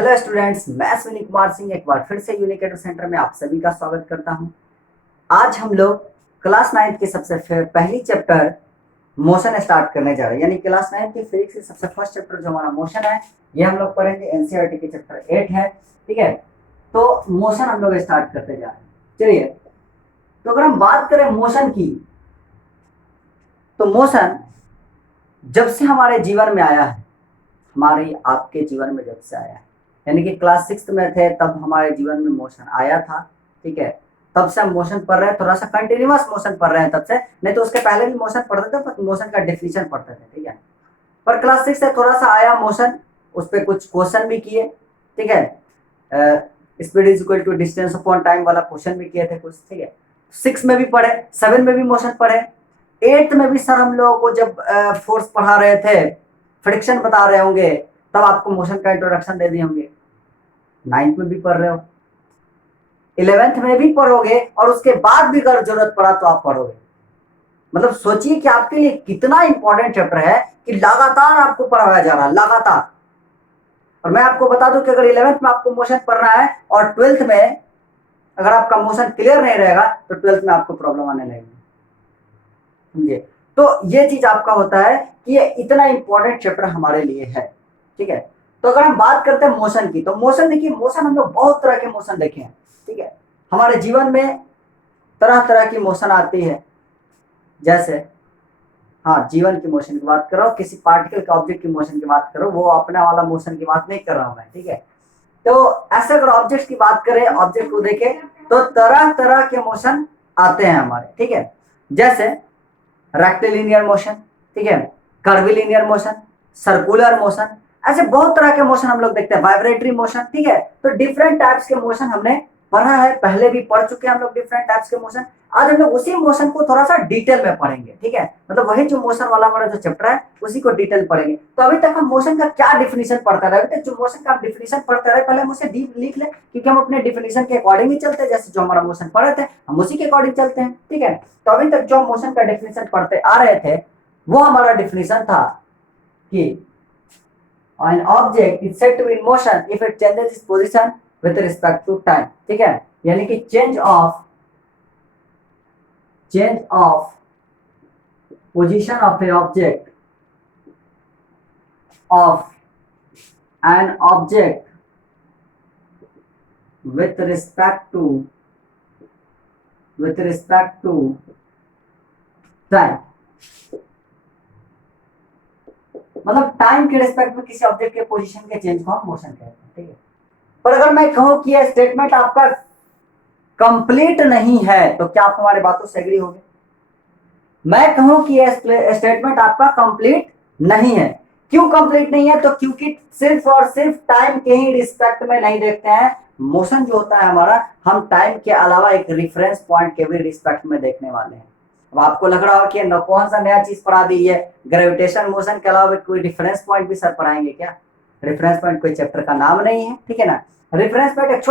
Hello students, मैं अश्विनी कुमार सिंह एक बार फिर से यूनिकेटर सेंटर में आप सभी का स्वागत करता हूं। आज हम लोग क्लास 9 की सबसे पहली चैप्टर मोशन स्टार्ट करने जा रहे हैं। यानी क्लास 9 की फिजिक्स की सबसे फर्स्ट चैप्टर जो हमारा मोशन है, ये हम लोग पढ़ेंगे। एनसीईआरटी के चैप्टर 8 है, ठीक है। तो मोशन हम लोग स्टार्ट करते जा रहे हैं। चलिए, तो अगर हम बात करें मोशन की, तो मोशन जब से हमारे जीवन में आया है, हमारे आपके जीवन में जब से आया है, यानी कि क्लास 6 में थे तब हमारे जीवन में मोशन आया था, ठीक है। तब से हम मोशन पढ़ रहे हैं, थोड़ा सा कंटिन्यूअस मोशन पढ़ रहे हैं तब से, नहीं तो उसके पहले भी मोशन पढ़ते थे पर मोशन का डेफिनेशन पढ़ते थे, ठीक है। पर क्लास 6 से थोड़ा सा आया मोशन, उस पर कुछ क्वेश्चन भी किए, ठीक है। Speed is equal to distance upon time वाला क्वेश्चन भी किए थे कुछ, ठीक है। 6 में भी पढ़े, 7 में भी मोशन पढ़े, 8 में भी सर हम लोगों को जब फोर्स पढ़ा रहे थे, फ्रिक्शन बता रहे होंगे, तब आपको मोशन का इंट्रोडक्शन दे दिए होंगे। 9th में भी पढ़ रहे हो, 11th में भी पढ़ोगे, और उसके बाद भी अगर जरूरत पड़ा तो आप पढ़ोगे। मतलब सोचिए कि आपके लिए कितना इंपॉर्टेंट चैप्टर है कि लगातार आपको पढ़ाया जा रहा है, लगातार। और मैं आपको बता दूं कि अगर 11th में आपको मोशन पढ़ना है और 12th में अगर आपका मोशन क्लियर नहीं रहेगा तो 12th में आपको प्रॉब्लम आने लगेगी, समझे। तो ये चीज आपका होता है कि ये इतना इंपॉर्टेंट चैप्टर हमारे लिए है, ठीक है। तो अगर हम बात करते हैं मोशन की, तो मोशन देखिए, मोशन हम लोग बहुत तरह के मोशन देखे हैं, ठीक है। हमारे जीवन में तरह तरह की मोशन आती है। जैसे हाँ, जीवन की मोशन की बात कर रहा हूँ, किसी पार्टिकल का ऑब्जेक्ट की मोशन की बात करो, वो अपने वाला मोशन की बात नहीं कर रहा हूँ मैं, ठीक है। तो ऐसे अगर ऑब्जेक्ट की बात करें, ऑब्जेक्ट को देखें, तो तरह तरह के मोशन आते हैं हमारे, ठीक है। जैसे रेक्टिलिनियर मोशन, ठीक है, कर्विलिनियर मोशन, सर्कुलर मोशन, ऐसे बहुत तरह के मोशन हम लोग देखते हैं। वाइब्रेटरी मोशन, ठीक है। तो डिफरेंट टाइप्स के मोशन हमने पढ़ा है, पहले भी पढ़ चुके हैं हम लोग डिफरेंट टाइप्स के मोशन। आज हम लोग उसी मोशन को थोड़ा सा डिटेल में पढ़ेंगे, ठीक है। मतलब वही जो मोशन वाला हमारा जो चैप्टर है उसी को डिटेल पढ़ेंगे। तो अभी तक हम मोशन का क्या डिफिनेशन पढ़ते रहे, अभी तक जो मोशन का डिफिनेशन पढ़ते रहे, पहले हम उसे डीप लिख ले, क्योंकि हम अपने डिफिनेशन के अकॉर्डिंग ही चलते हैं। जैसे जो हमारा मोशन पढ़े थे हम उसी के अकॉर्डिंग चलते हैं, ठीक है। तो अभी तक जो मोशन का डिफिनेशन पढ़ते आ रहे थे वो हमारा डिफिनेशन था कि an object is said to be in motion if it changes its position with respect to time, ठीक है। यानी कि change of position of A object with respect to time, मतलब टाइम के रिस्पेक्ट में किसी ऑब्जेक्ट के पोजीशन के चेंज को हम मोशन कहते हैं, ठीक है। पर अगर मैं कहूं कि यह स्टेटमेंट आपका कंप्लीट नहीं है, तो क्या आप हमारी बातों से एग्री होगे? मैं कहूं कि यह स्टेटमेंट आपका कंप्लीट नहीं है। क्यों कंप्लीट नहीं है? तो क्योंकि सिर्फ और सिर्फ टाइम के ही रिस्पेक्ट में नहीं देखते हैं। मोशन जो होता है हमारा, हम टाइम के अलावा एक रेफरेंस पॉइंट के भी रिस्पेक्ट में देखने वाले हैं। अब आपको लग रहा हो कि कौन सा नया चीज पढ़ा दी है, ग्रेविटेशन मोशन के अलावा कोई रेफरेंस पॉइंट भी सर पढ़ाएंगे क्या? रेफरेंस पॉइंट कोई चैप्टर का नाम नहीं है, ठीक है ना। रेफरेंस पॉइंट एक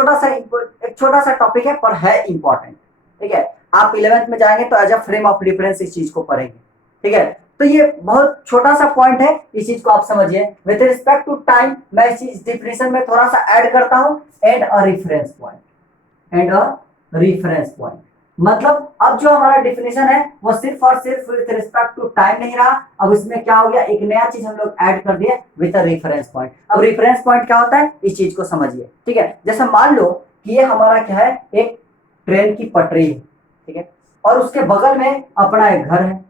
छोटा सा टॉपिक है, पर है इंपॉर्टेंट, ठीक है। आप 11th में जाएंगे तो as a frame of reference इस चीज को पढ़ेंगे, ठीक है। तो ये बहुत छोटा सा पॉइंट है, इस चीज को आप समझिए। विद रिस्पेक्ट टू टाइम, मैं इस डिफिनेशन में थोड़ा सा ऐड करता हूं, एंड अ रेफरेंस पॉइंट। मतलब अब जो हमारा डिफिनेशन है वो सिर्फ और सिर्फ विद रिस्पेक्ट टू टाइम नहीं रहा, अब इसमें क्या हो गया, एक नया चीज हम लोग ऐड कर दिए, विद अ रेफरेंस पॉइंट। अब रेफरेंस पॉइंट क्या होता है, इस चीज को समझिए, ठीक है। जैसे मान लो कि ये हमारा क्या है, एक ट्रेन की पटरी है, ठीक है, और उसके बगल में अपना एक घर है।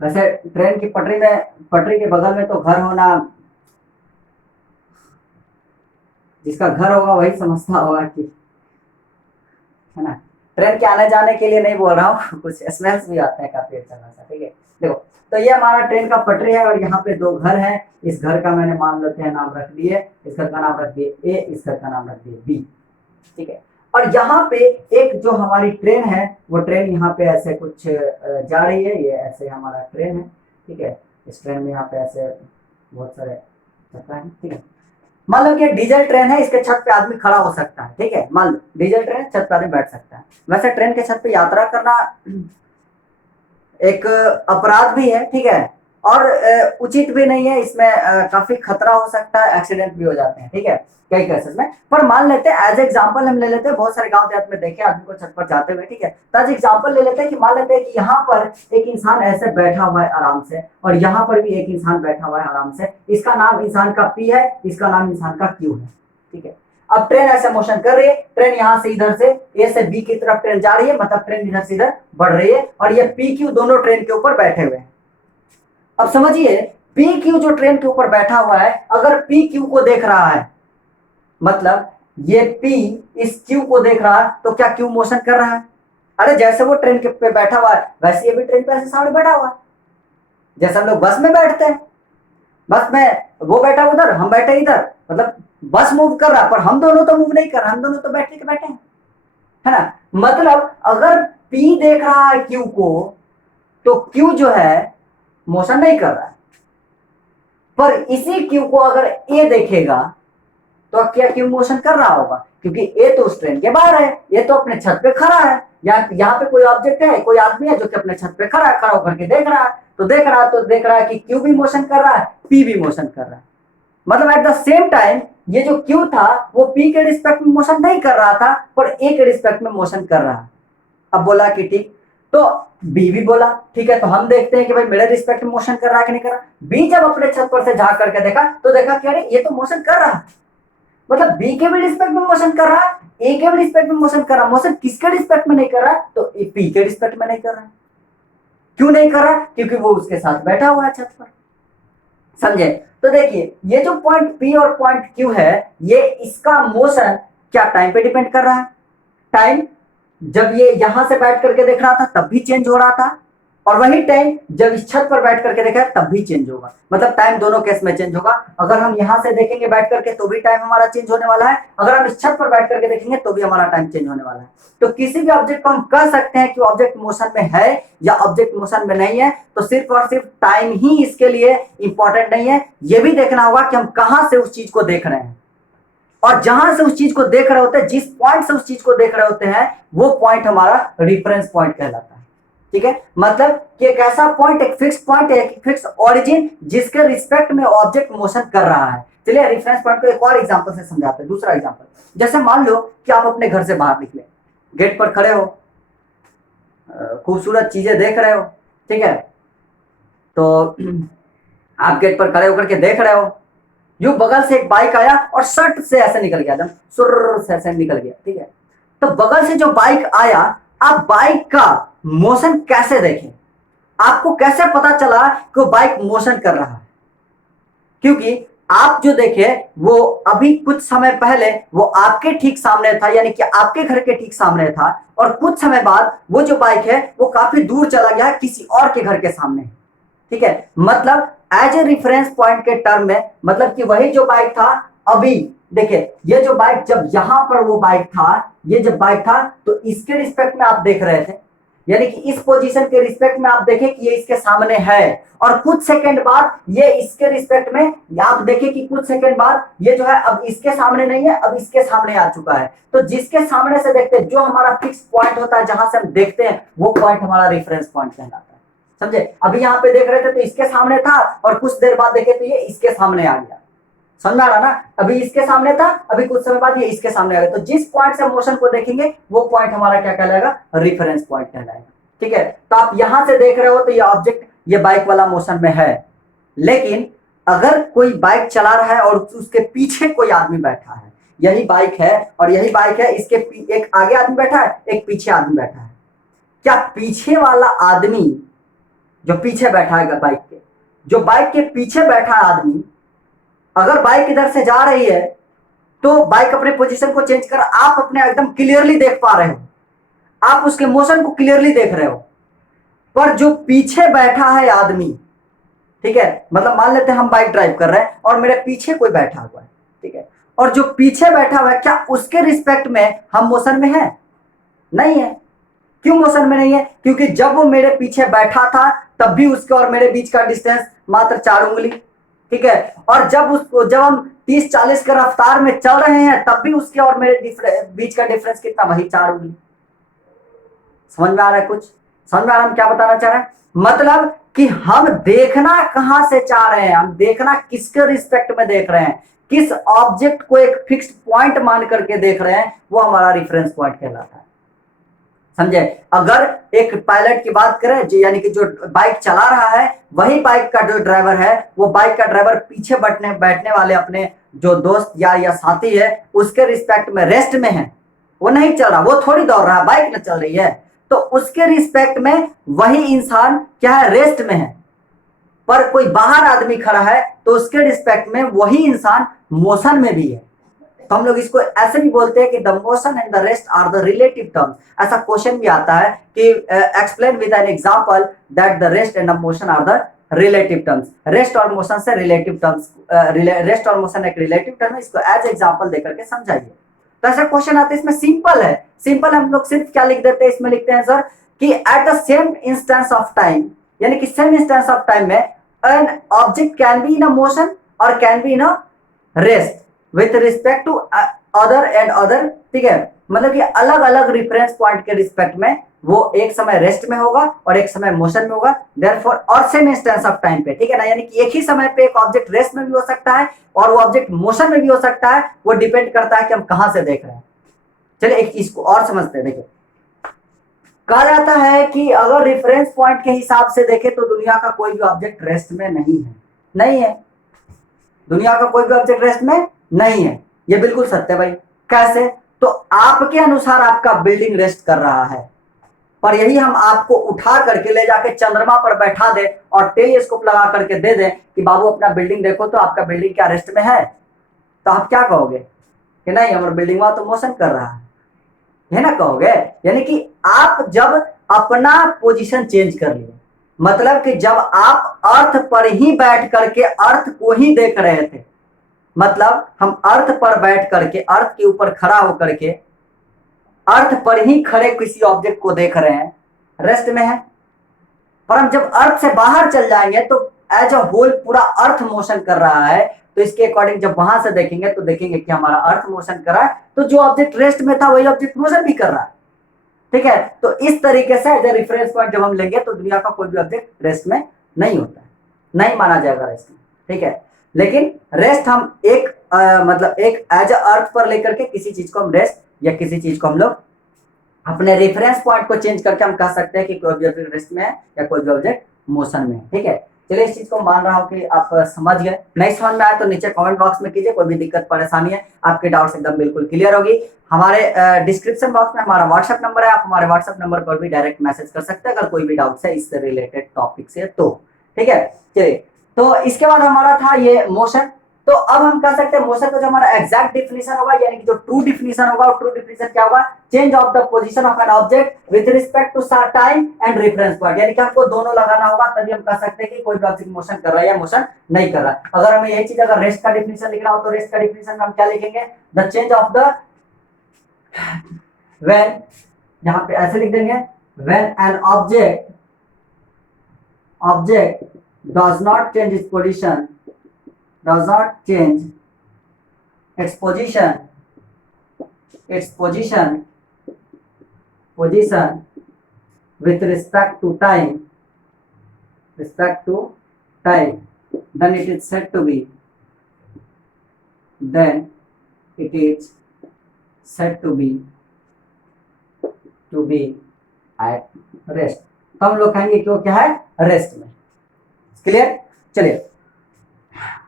वैसे ट्रेन की पटरी के बगल में तो घर होना, जिसका घर होगा वही समझता होगा कि, है ना। ट्रेन के आने जाने के लिए नहीं बोल रहा हूँ, कुछ स्मेल्स भी आते हैं काफी अच्छा खासा, ठीक है। देखो, तो ये हमारा ट्रेन का पटरी है और यहाँ पे दो घर हैं। इस घर का मैंने मान लेते हैं नाम रख दिए, इस घर का नाम रख दिए ए, इस घर का नाम रख दिए बी, ठीक है। और यहाँ पे एक जो हमारी ट्रेन है, वो ट्रेन यहाँ पे ऐसे कुछ जा रही है, ये ऐसे हमारा ट्रेन है, ठीक है। इस ट्रेन में यहाँ पे ऐसे बहुत सारे चक्का है, ठीक है। मान लो कि डीजल ट्रेन है, इसके छत पे आदमी खड़ा हो सकता है, ठीक है। मान लो डीजल ट्रेन, छत पे आदमी बैठ सकता है। वैसे ट्रेन के छत पे यात्रा करना एक अपराध भी है, ठीक है। और उचित भी नहीं है, इसमें काफी खतरा हो सकता है, एक्सीडेंट भी हो जाते हैं, ठीक है, कई केसेस में। पर मान लेते हैं एज एग्जांपल हम ले लेते हैं, बहुत सारे गांव देहात में देखे आदमी को छत पर जाते हुए, ठीक है। तो एज एग्जांपल ले लेते हैं कि मान लेते हैं कि यहाँ पर एक इंसान ऐसे बैठा हुआ है आराम से, और यहाँ पर भी एक इंसान बैठा हुआ है आराम से। इसका नाम इंसान का पी है, इसका नाम इंसान का क्यू है, ठीक है। अब ट्रेन ऐसे मोशन कर रही है, ट्रेन यहाँ से इधर से ए से बी की तरफ ट्रेन जा रही है, मतलब ट्रेन इधर से इधर बढ़ रही है, और ये पी क्यू दोनों ट्रेन के ऊपर बैठे हुए हैं। अब समझिए पी क्यू जो ट्रेन के ऊपर बैठा हुआ है, अगर पी क्यू को देख रहा है, मतलब ये पी इस क्यू को देख रहा है, तो क्या क्यू मोशन कर रहा है? अरे जैसे वो ट्रेन के पे बैठा हुआ है, वैसे ये भी ट्रेन पे ऐसे सामने बैठा हुआ है, जैसे हम लोग बस में बैठते हैं। बस में वो बैठा उधर, हम बैठे इधर, मतलब बस मूव कर रहा है, पर हम दोनों तो मूव नहीं कर रहे, हम दोनों तो बैठे के बैठे हैं, है ना। मतलब अगर पी देख रहा है क्यू को, तो क्यू जो है मोशन नहीं कर रहा है। पर इसी क्यू को अगर ए देखेगा, तो क्या क्यू मोशन कर रहा होगा? क्योंकि ए तो उस ट्रेन के बाहर है, ये तो अपने छत पे खड़ा है, यहाँ पे कोई ऑब्जेक्ट है, कोई आदमी है जो कि अपने छत पे खड़ा है, खड़ा होकर के देख रहा है, तो देख रहा है कि क्यू भी मोशन कर रहा है, पी भी मोशन कर रहा है। मतलब एट द सेम टाइम ये जो क्यू था वो पी के रिस्पेक्ट में मोशन नहीं कर रहा था, पर ए के रिस्पेक्ट में मोशन कर रहा है। अब बोला कि ठीक, तो बी भी बोला ठीक है, तो हम देखते हैं कि भाई मेरे रिस्पेक्ट में मोशन कर रहा है कि नहीं कर रहा। बी जब अपने छत पर से झांक करके देखा, तो देखा कि अरे ये तो मोशन कर रहा है, मतलब बी के भी रिस्पेक्ट में मोशन कर रहा है, ए के भी रिस्पेक्ट में मोशन कर रहा है। मोशन किसके रिस्पेक्ट में नहीं कर रहा है? तो पी के रिस्पेक्ट में नहीं कर रहा है। क्यों नहीं कर रहा? क्योंकि वो उसके साथ बैठा हुआ है छत पर, समझे। तो देखिए ये जो पॉइंट पी और पॉइंट क्यू है, ये इसका मोशन क्या टाइम पे डिपेंड कर रहा है? टाइम जब ये यहां से बैठ करके देख रहा था तब भी चेंज हो रहा था, और वही टाइम जब इस छत पर बैठ करके देखा तब भी चेंज होगा। मतलब टाइम दोनों केस में चेंज होगा। अगर हम यहां से देखेंगे बैठ करके तो भी टाइम हमारा चेंज होने वाला है, अगर हम इस छत पर बैठ करके देखेंगे तो भी हमारा टाइम चेंज होने वाला है। तो किसी भी ऑब्जेक्ट को हम कह सकते हैं कि ऑब्जेक्ट मोशन में है या ऑब्जेक्ट मोशन में नहीं है, तो सिर्फ और सिर्फ टाइम ही इसके लिए इंपॉर्टेंट नहीं है। यह भी देखना होगा कि हम कहां से उस चीज को देख रहे हैं, और जहां से उस चीज को देख रहे होते हैं, जिस पॉइंट से उस चीज को देख रहे होते हैं, वो पॉइंट हमारा रेफरेंस पॉइंट कहलाता है, ठीक है। मतलब कि एक ऐसा पॉइंट, एक फिक्स पॉइंट, एक फिक्स ओरिजिन जिसके रिस्पेक्ट में ऑब्जेक्ट मोशन कर रहा है। चलिए रेफरेंस पॉइंट को एक और एग्जांपल से समझाते हैं। दूसरा एग्जांपल, जैसे मान लो कि आप अपने घर से बाहर निकले, गेट पर खड़े हो, खूबसूरत चीजें देख रहे हो, ठीक है। तो आप गेट पर खड़े होकर के देख रहे हो, यूं बगल से एक बाइक आया और सट से ऐसे निकल गया, एकदम सुर से ऐसे निकल गया, ठीक है। तो बगल से जो बाइक आया, आप बाइक का मोशन कैसे देखें? आपको कैसे पता चला कि वो बाइक मोशन कर रहा है? क्योंकि आप जो देखे वो अभी कुछ समय पहले वो आपके ठीक सामने था, यानी कि आपके घर के ठीक सामने था, और कुछ समय बाद वो जो बाइक है वो काफी दूर चला गया किसी और के घर के सामने, ठीक है। मतलब एज ए रिफरेंस पॉइंट के टर्म में, मतलब कि वही जो बाइक था, अभी देखिए ये जो बाइक, जब यहां पर वो बाइक था, ये जब बाइक था, तो इसके रिस्पेक्ट में आप देख रहे थे, यानी कि इस पोजीशन के रिस्पेक्ट में आप देखें कि ये इसके सामने है, और कुछ सेकंड बाद ये इसके रिस्पेक्ट में आप देखें कि कुछ सेकंड बाद ये जो है अब इसके सामने नहीं है, अब इसके सामने आ चुका है। तो जिसके सामने से देखते हैं, जो हमारा फिक्स पॉइंट होता है जहां से हम देखते हैं, वो पॉइंट हमारा रेफरेंस पॉइंट कहलाता है, समझे। अभी यहाँ पे देख रहे थे तो इसके सामने था, और कुछ देर बाद देखे तो ये इसके सामने आ गया, समझ आ रहा ना। अभी इसके सामने था, अभी कुछ समय बाद ये इसके सामने आ गया। तो जिस पॉइंट से मोशन को देखेंगे वो पॉइंट हमारा क्या कहलाएगा? रेफरेंस पॉइंट कहलाएगा, ठीक है। तो आप यहां से देख रहे हो तो ये ऑब्जेक्ट, ये बाइक वाला मोशन में है, लेकिन अगर कोई बाइक चला रहा है और उसके पीछे कोई आदमी बैठा है, यही बाइक है और यही बाइक है, इसके एक आगे आदमी बैठा है, एक पीछे आदमी बैठा है, क्या पीछे वाला आदमी जो पीछे बैठा है बाइक के, जो बाइक के पीछे बैठा है आदमी, अगर बाइक इधर से जा रही है तो बाइक अपने पोजीशन को चेंज कर, आप अपने एकदम क्लियरली देख पा रहे हो, आप उसके मोशन को क्लियरली देख रहे हो। पर जो पीछे बैठा है आदमी, ठीक है, मतलब मान लेते हैं हम बाइक ड्राइव कर रहे हैं और मेरे पीछे कोई बैठा हुआ है, ठीक है, और जो पीछे बैठा हुआ है, क्या उसके रिस्पेक्ट में हम मोशन में है? नहीं है। क्यों मोशन में नहीं है? क्योंकि जब वो मेरे पीछे बैठा था तब भी उसके और मेरे बीच का डिस्टेंस मात्र 4 उंगली, ठीक है, और जब हम 30-40 के रफ्तार में चल रहे हैं तब भी उसके और मेरे बीच का डिफरेंस कितना? वही 4 उंगली। समझ में आ रहा है कुछ? समझ में आ रहा हम क्या बताना चाह रहे हैं? मतलब कि हम देखना कहां से चाह रहे हैं, हम देखना किसके रिस्पेक्ट में देख रहे हैं, किस ऑब्जेक्ट को एक फिक्स्ड पॉइंट मान करके देख रहे हैं, वो हमारा रेफरेंस पॉइंट कहलाता है। समझे? अगर एक पायलट की बात करें यानी कि जो बाइक चला रहा है, वही बाइक का जो ड्राइवर है, वो बाइक का ड्राइवर पीछे बैठने वाले अपने जो दोस्त या साथी है उसके रिस्पेक्ट में रेस्ट में है, वो नहीं चल रहा, वो थोड़ी दौड़ रहा है, बाइक न चल रही है, तो उसके रिस्पेक्ट में वही इंसान क्या है, रेस्ट में है। पर कोई बाहर आदमी खड़ा है तो उसके रिस्पेक्ट में वही इंसान मोशन में भी है। तो हम लोग इसको ऐसे भी बोलते हैं कि the motion and the rest are the relative terms. ऐसा क्वेश्चन भी आता है कि explain with an example that the rest and the motion are the relative terms. Rest और मोशन से रिलेटिव टर्म्स, रेस्ट और मोशन एक रिलेटिव टर्म है, इसको एज एग्जांपल देकर के समझाइए। तो ऐसा क्वेश्चन आता है, इसमें सिंपल है, सिंपल हम लोग सिर्फ क्या लिख देते हैं, इसमें लिखते हैं सर कि at the same instance of time, यानी कि सेम इंस्टेंस ऑफ टाइम में an object can be in a motion और can be in a rest with respect to other and other. ठीक है, मतलब कि अलग अलग रिफरेंस पॉइंट के रिस्पेक्ट में वो एक समय रेस्ट में होगा और एक समय मोशन में होगा, देयरफॉर और सेम इंस्टेंस ऑफ टाइम पे। ठीक है ना, यानी कि एक ही समय पे एक ऑब्जेक्ट रेस्ट में भी हो सकता है और वो ऑब्जेक्ट मोशन में भी हो सकता है, वो डिपेंड करता है कि हम कहां से देख रहे हैं। चलिए एक चीज को और समझते हैं। देखिए, कहा जाता है कि अगर रेफरेंस पॉइंट के हिसाब से देखें तो दुनिया का कोई भी ऑब्जेक्ट रेस्ट में नहीं है, नहीं है, दुनिया का कोई भी ऑब्जेक्ट रेस्ट में नहीं है। ये बिल्कुल सत्य है भाई। कैसे? तो आपके अनुसार आपका बिल्डिंग रेस्ट कर रहा है, पर यही हम आपको उठा करके ले जाके चंद्रमा पर बैठा दे और टेलीस्कोप लगा करके दे दे कि बाबू अपना बिल्डिंग देखो, तो आपका बिल्डिंग क्या रेस्ट में है? तो आप क्या कहोगे कि नहीं, हमारा बिल्डिंग वहां तो मोशन कर रहा है ना, कहोगे। यानी कि आप जब अपना पोजीशन चेंज कर लिए, मतलब कि जब आप अर्थ पर ही बैठ करके अर्थ को ही देख रहे थे, मतलब हम अर्थ पर बैठ करके, अर्थ के ऊपर खड़ा होकर के अर्थ पर ही खड़े किसी ऑब्जेक्ट को देख रहे हैं, रेस्ट में है। पर हम जब अर्थ से बाहर चल जाएंगे तो एज अ होल पूरा अर्थ मोशन कर रहा है, तो इसके अकॉर्डिंग जब वहां से देखेंगे तो देखेंगे कि हमारा अर्थ मोशन कर रहा है, तो जो ऑब्जेक्ट रेस्ट में था वही ऑब्जेक्ट मोशन भी कर रहा है। ठीक है, तो इस तरीके से एज ए रेफरेंस पॉइंट जब हम लेंगे तो दुनिया का कोई भी ऑब्जेक्ट रेस्ट में नहीं होता है, नहीं माना जाएगा रेस्ट में। ठीक है, लेकिन रेस्ट हम एक मतलब एक एज अ अर्थ पर लेकर के किसी चीज को हम रेस्ट या किसी चीज को हम लोग अपने रेफरेंस पॉइंट को चेंज करके हम कह सकते हैं कि कोई भी ऑब्जेक्ट रेस्ट में है या कोई भी ऑब्जेक्ट मोशन में है। ठीक है, चलिए इस चीज को मान रहा हूं कि आप समझ गए। नहीं समझ में आया तो नीचे कमेंट बॉक्स में कीजिए, कोई भी दिक्कत परेशानी है, आपके डाउट्स एकदम बिल्कुल क्लियर होगी। हमारे डिस्क्रिप्शन बॉक्स में हमारा व्हाट्सएप नंबर है, आप हमारे व्हाट्सएप नंबर पर भी डायरेक्ट मैसेज कर सकते हैं अगर कोई भी डाउट्स है इससे रिलेटेड टॉपिक से तो। ठीक है, चलिए तो इसके बाद हमारा था ये मोशन। तो अब हम कह सकते हैं मोशन का जो हमारा एग्जैक्ट डिफिनीशन होगा, यानी कि जो ट्रू डिफिनीशन होगा, और ट्रू डिफिनीशन क्या होगा, change of the position of an object with respect to time and reference point. यानी कि हमको दोनों लगाना होगा, तभी हम कह सकते हैं कि कोई भी ऑब्जेक्ट मोशन कर रहा है या मोशन नहीं कर रहा। अगर हमें यही चीज अगर रेस्ट का डिफिनीशन लिखना हो तो रेस्ट का डिफिनीशन में हम क्या लिखेंगे, the change of the when, यहां पे ऐसे लिख देंगे, when an object does not change its position, does not change its position with respect to time, then it is said to be at rest। तो हम लोग कहेंगे क्यों क्या है, रेस्ट में। क्लियर? चलिए,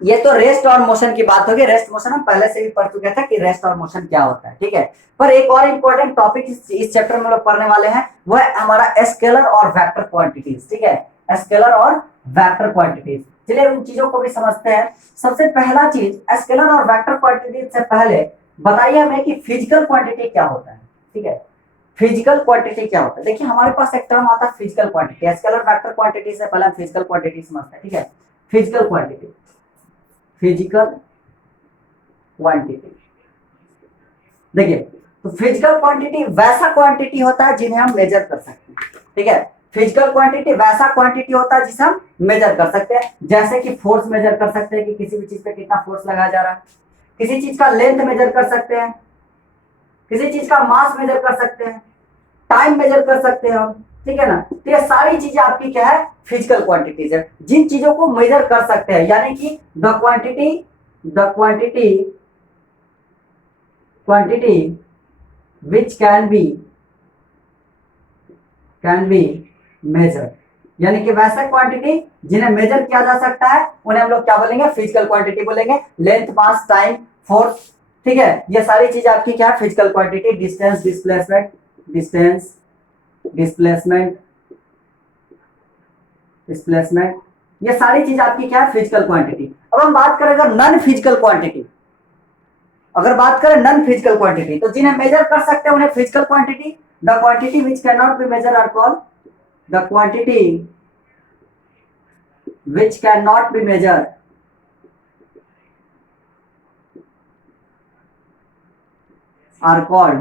ये तो रेस्ट और मोशन की बात होगी। रेस्ट मोशन हम पहले से भी पढ़ चुके थे कि रेस्ट और मोशन क्या होता है। ठीक है, पर एक और इंपॉर्टेंट टॉपिक इस चैप्टर में लोग पढ़ने वाले हैं, वो है हमारा स्केलर और वेक्टर क्वांटिटीज। ठीक है, स्केलर और वेक्टर क्वांटिटीज। चलिए उन चीजों को भी समझते हैं। सबसे पहला चीज, स्केलर और वेक्टर क्वांटिटीज से पहले बताइए हमें कि फिजिकल क्वांटिटी क्या होता है। ठीक है, फिजिकल क्वांटिटी क्या होता है। देखिए हमारे पास एक टर्म आता है physical quantity. Scalar vector quantity से पहले हम फिजिकल क्वांटिटी समझते हैं। ठीक है, फिजिकल क्वांटिटी, देखिए तो फिजिकल क्वांटिटी वैसा क्वांटिटी होता है जिन्हें हम मेजर कर सकते हैं। ठीक है, फिजिकल क्वांटिटी वैसा क्वांटिटी होता है जिसे हम मेजर कर सकते हैं, जैसे कि फोर्स मेजर कर सकते हैं कि किसी भी चीज पे कितना फोर्स लगाया जा रहा है, किसी चीज का लेंथ मेजर कर सकते हैं, किसी चीज का मास मेजर कर सकते हैं, टाइम मेजर कर सकते हैं हम, ठीक है ना। तो ये सारी चीजें आपकी क्या है, फिजिकल क्वांटिटीज है, जिन चीजों को मेजर कर सकते हैं, यानी कि the quantity which can be measure, यानी कि वैसा क्वांटिटी जिन्हें मेजर किया जा सकता है उन्हें हम लोग क्या बोलेंगे, फिजिकल क्वांटिटी बोलेंगे। लेंथ, मास, टाइम, फोर्स, ठीक है, ये सारी चीजें आपकी क्या है, फिजिकल क्वांटिटी। डिस्टेंस, डिस्प्लेसमेंट, ये सारी चीज आपकी क्या है, फिजिकल क्वांटिटी। अब हम बात करें अगर नॉन फिजिकल क्वांटिटी, तो जिन्हें मेजर कर सकते हैं उन्हें physical quantity. The quantity which can not be measure are called, the quantity which cannot be measured are called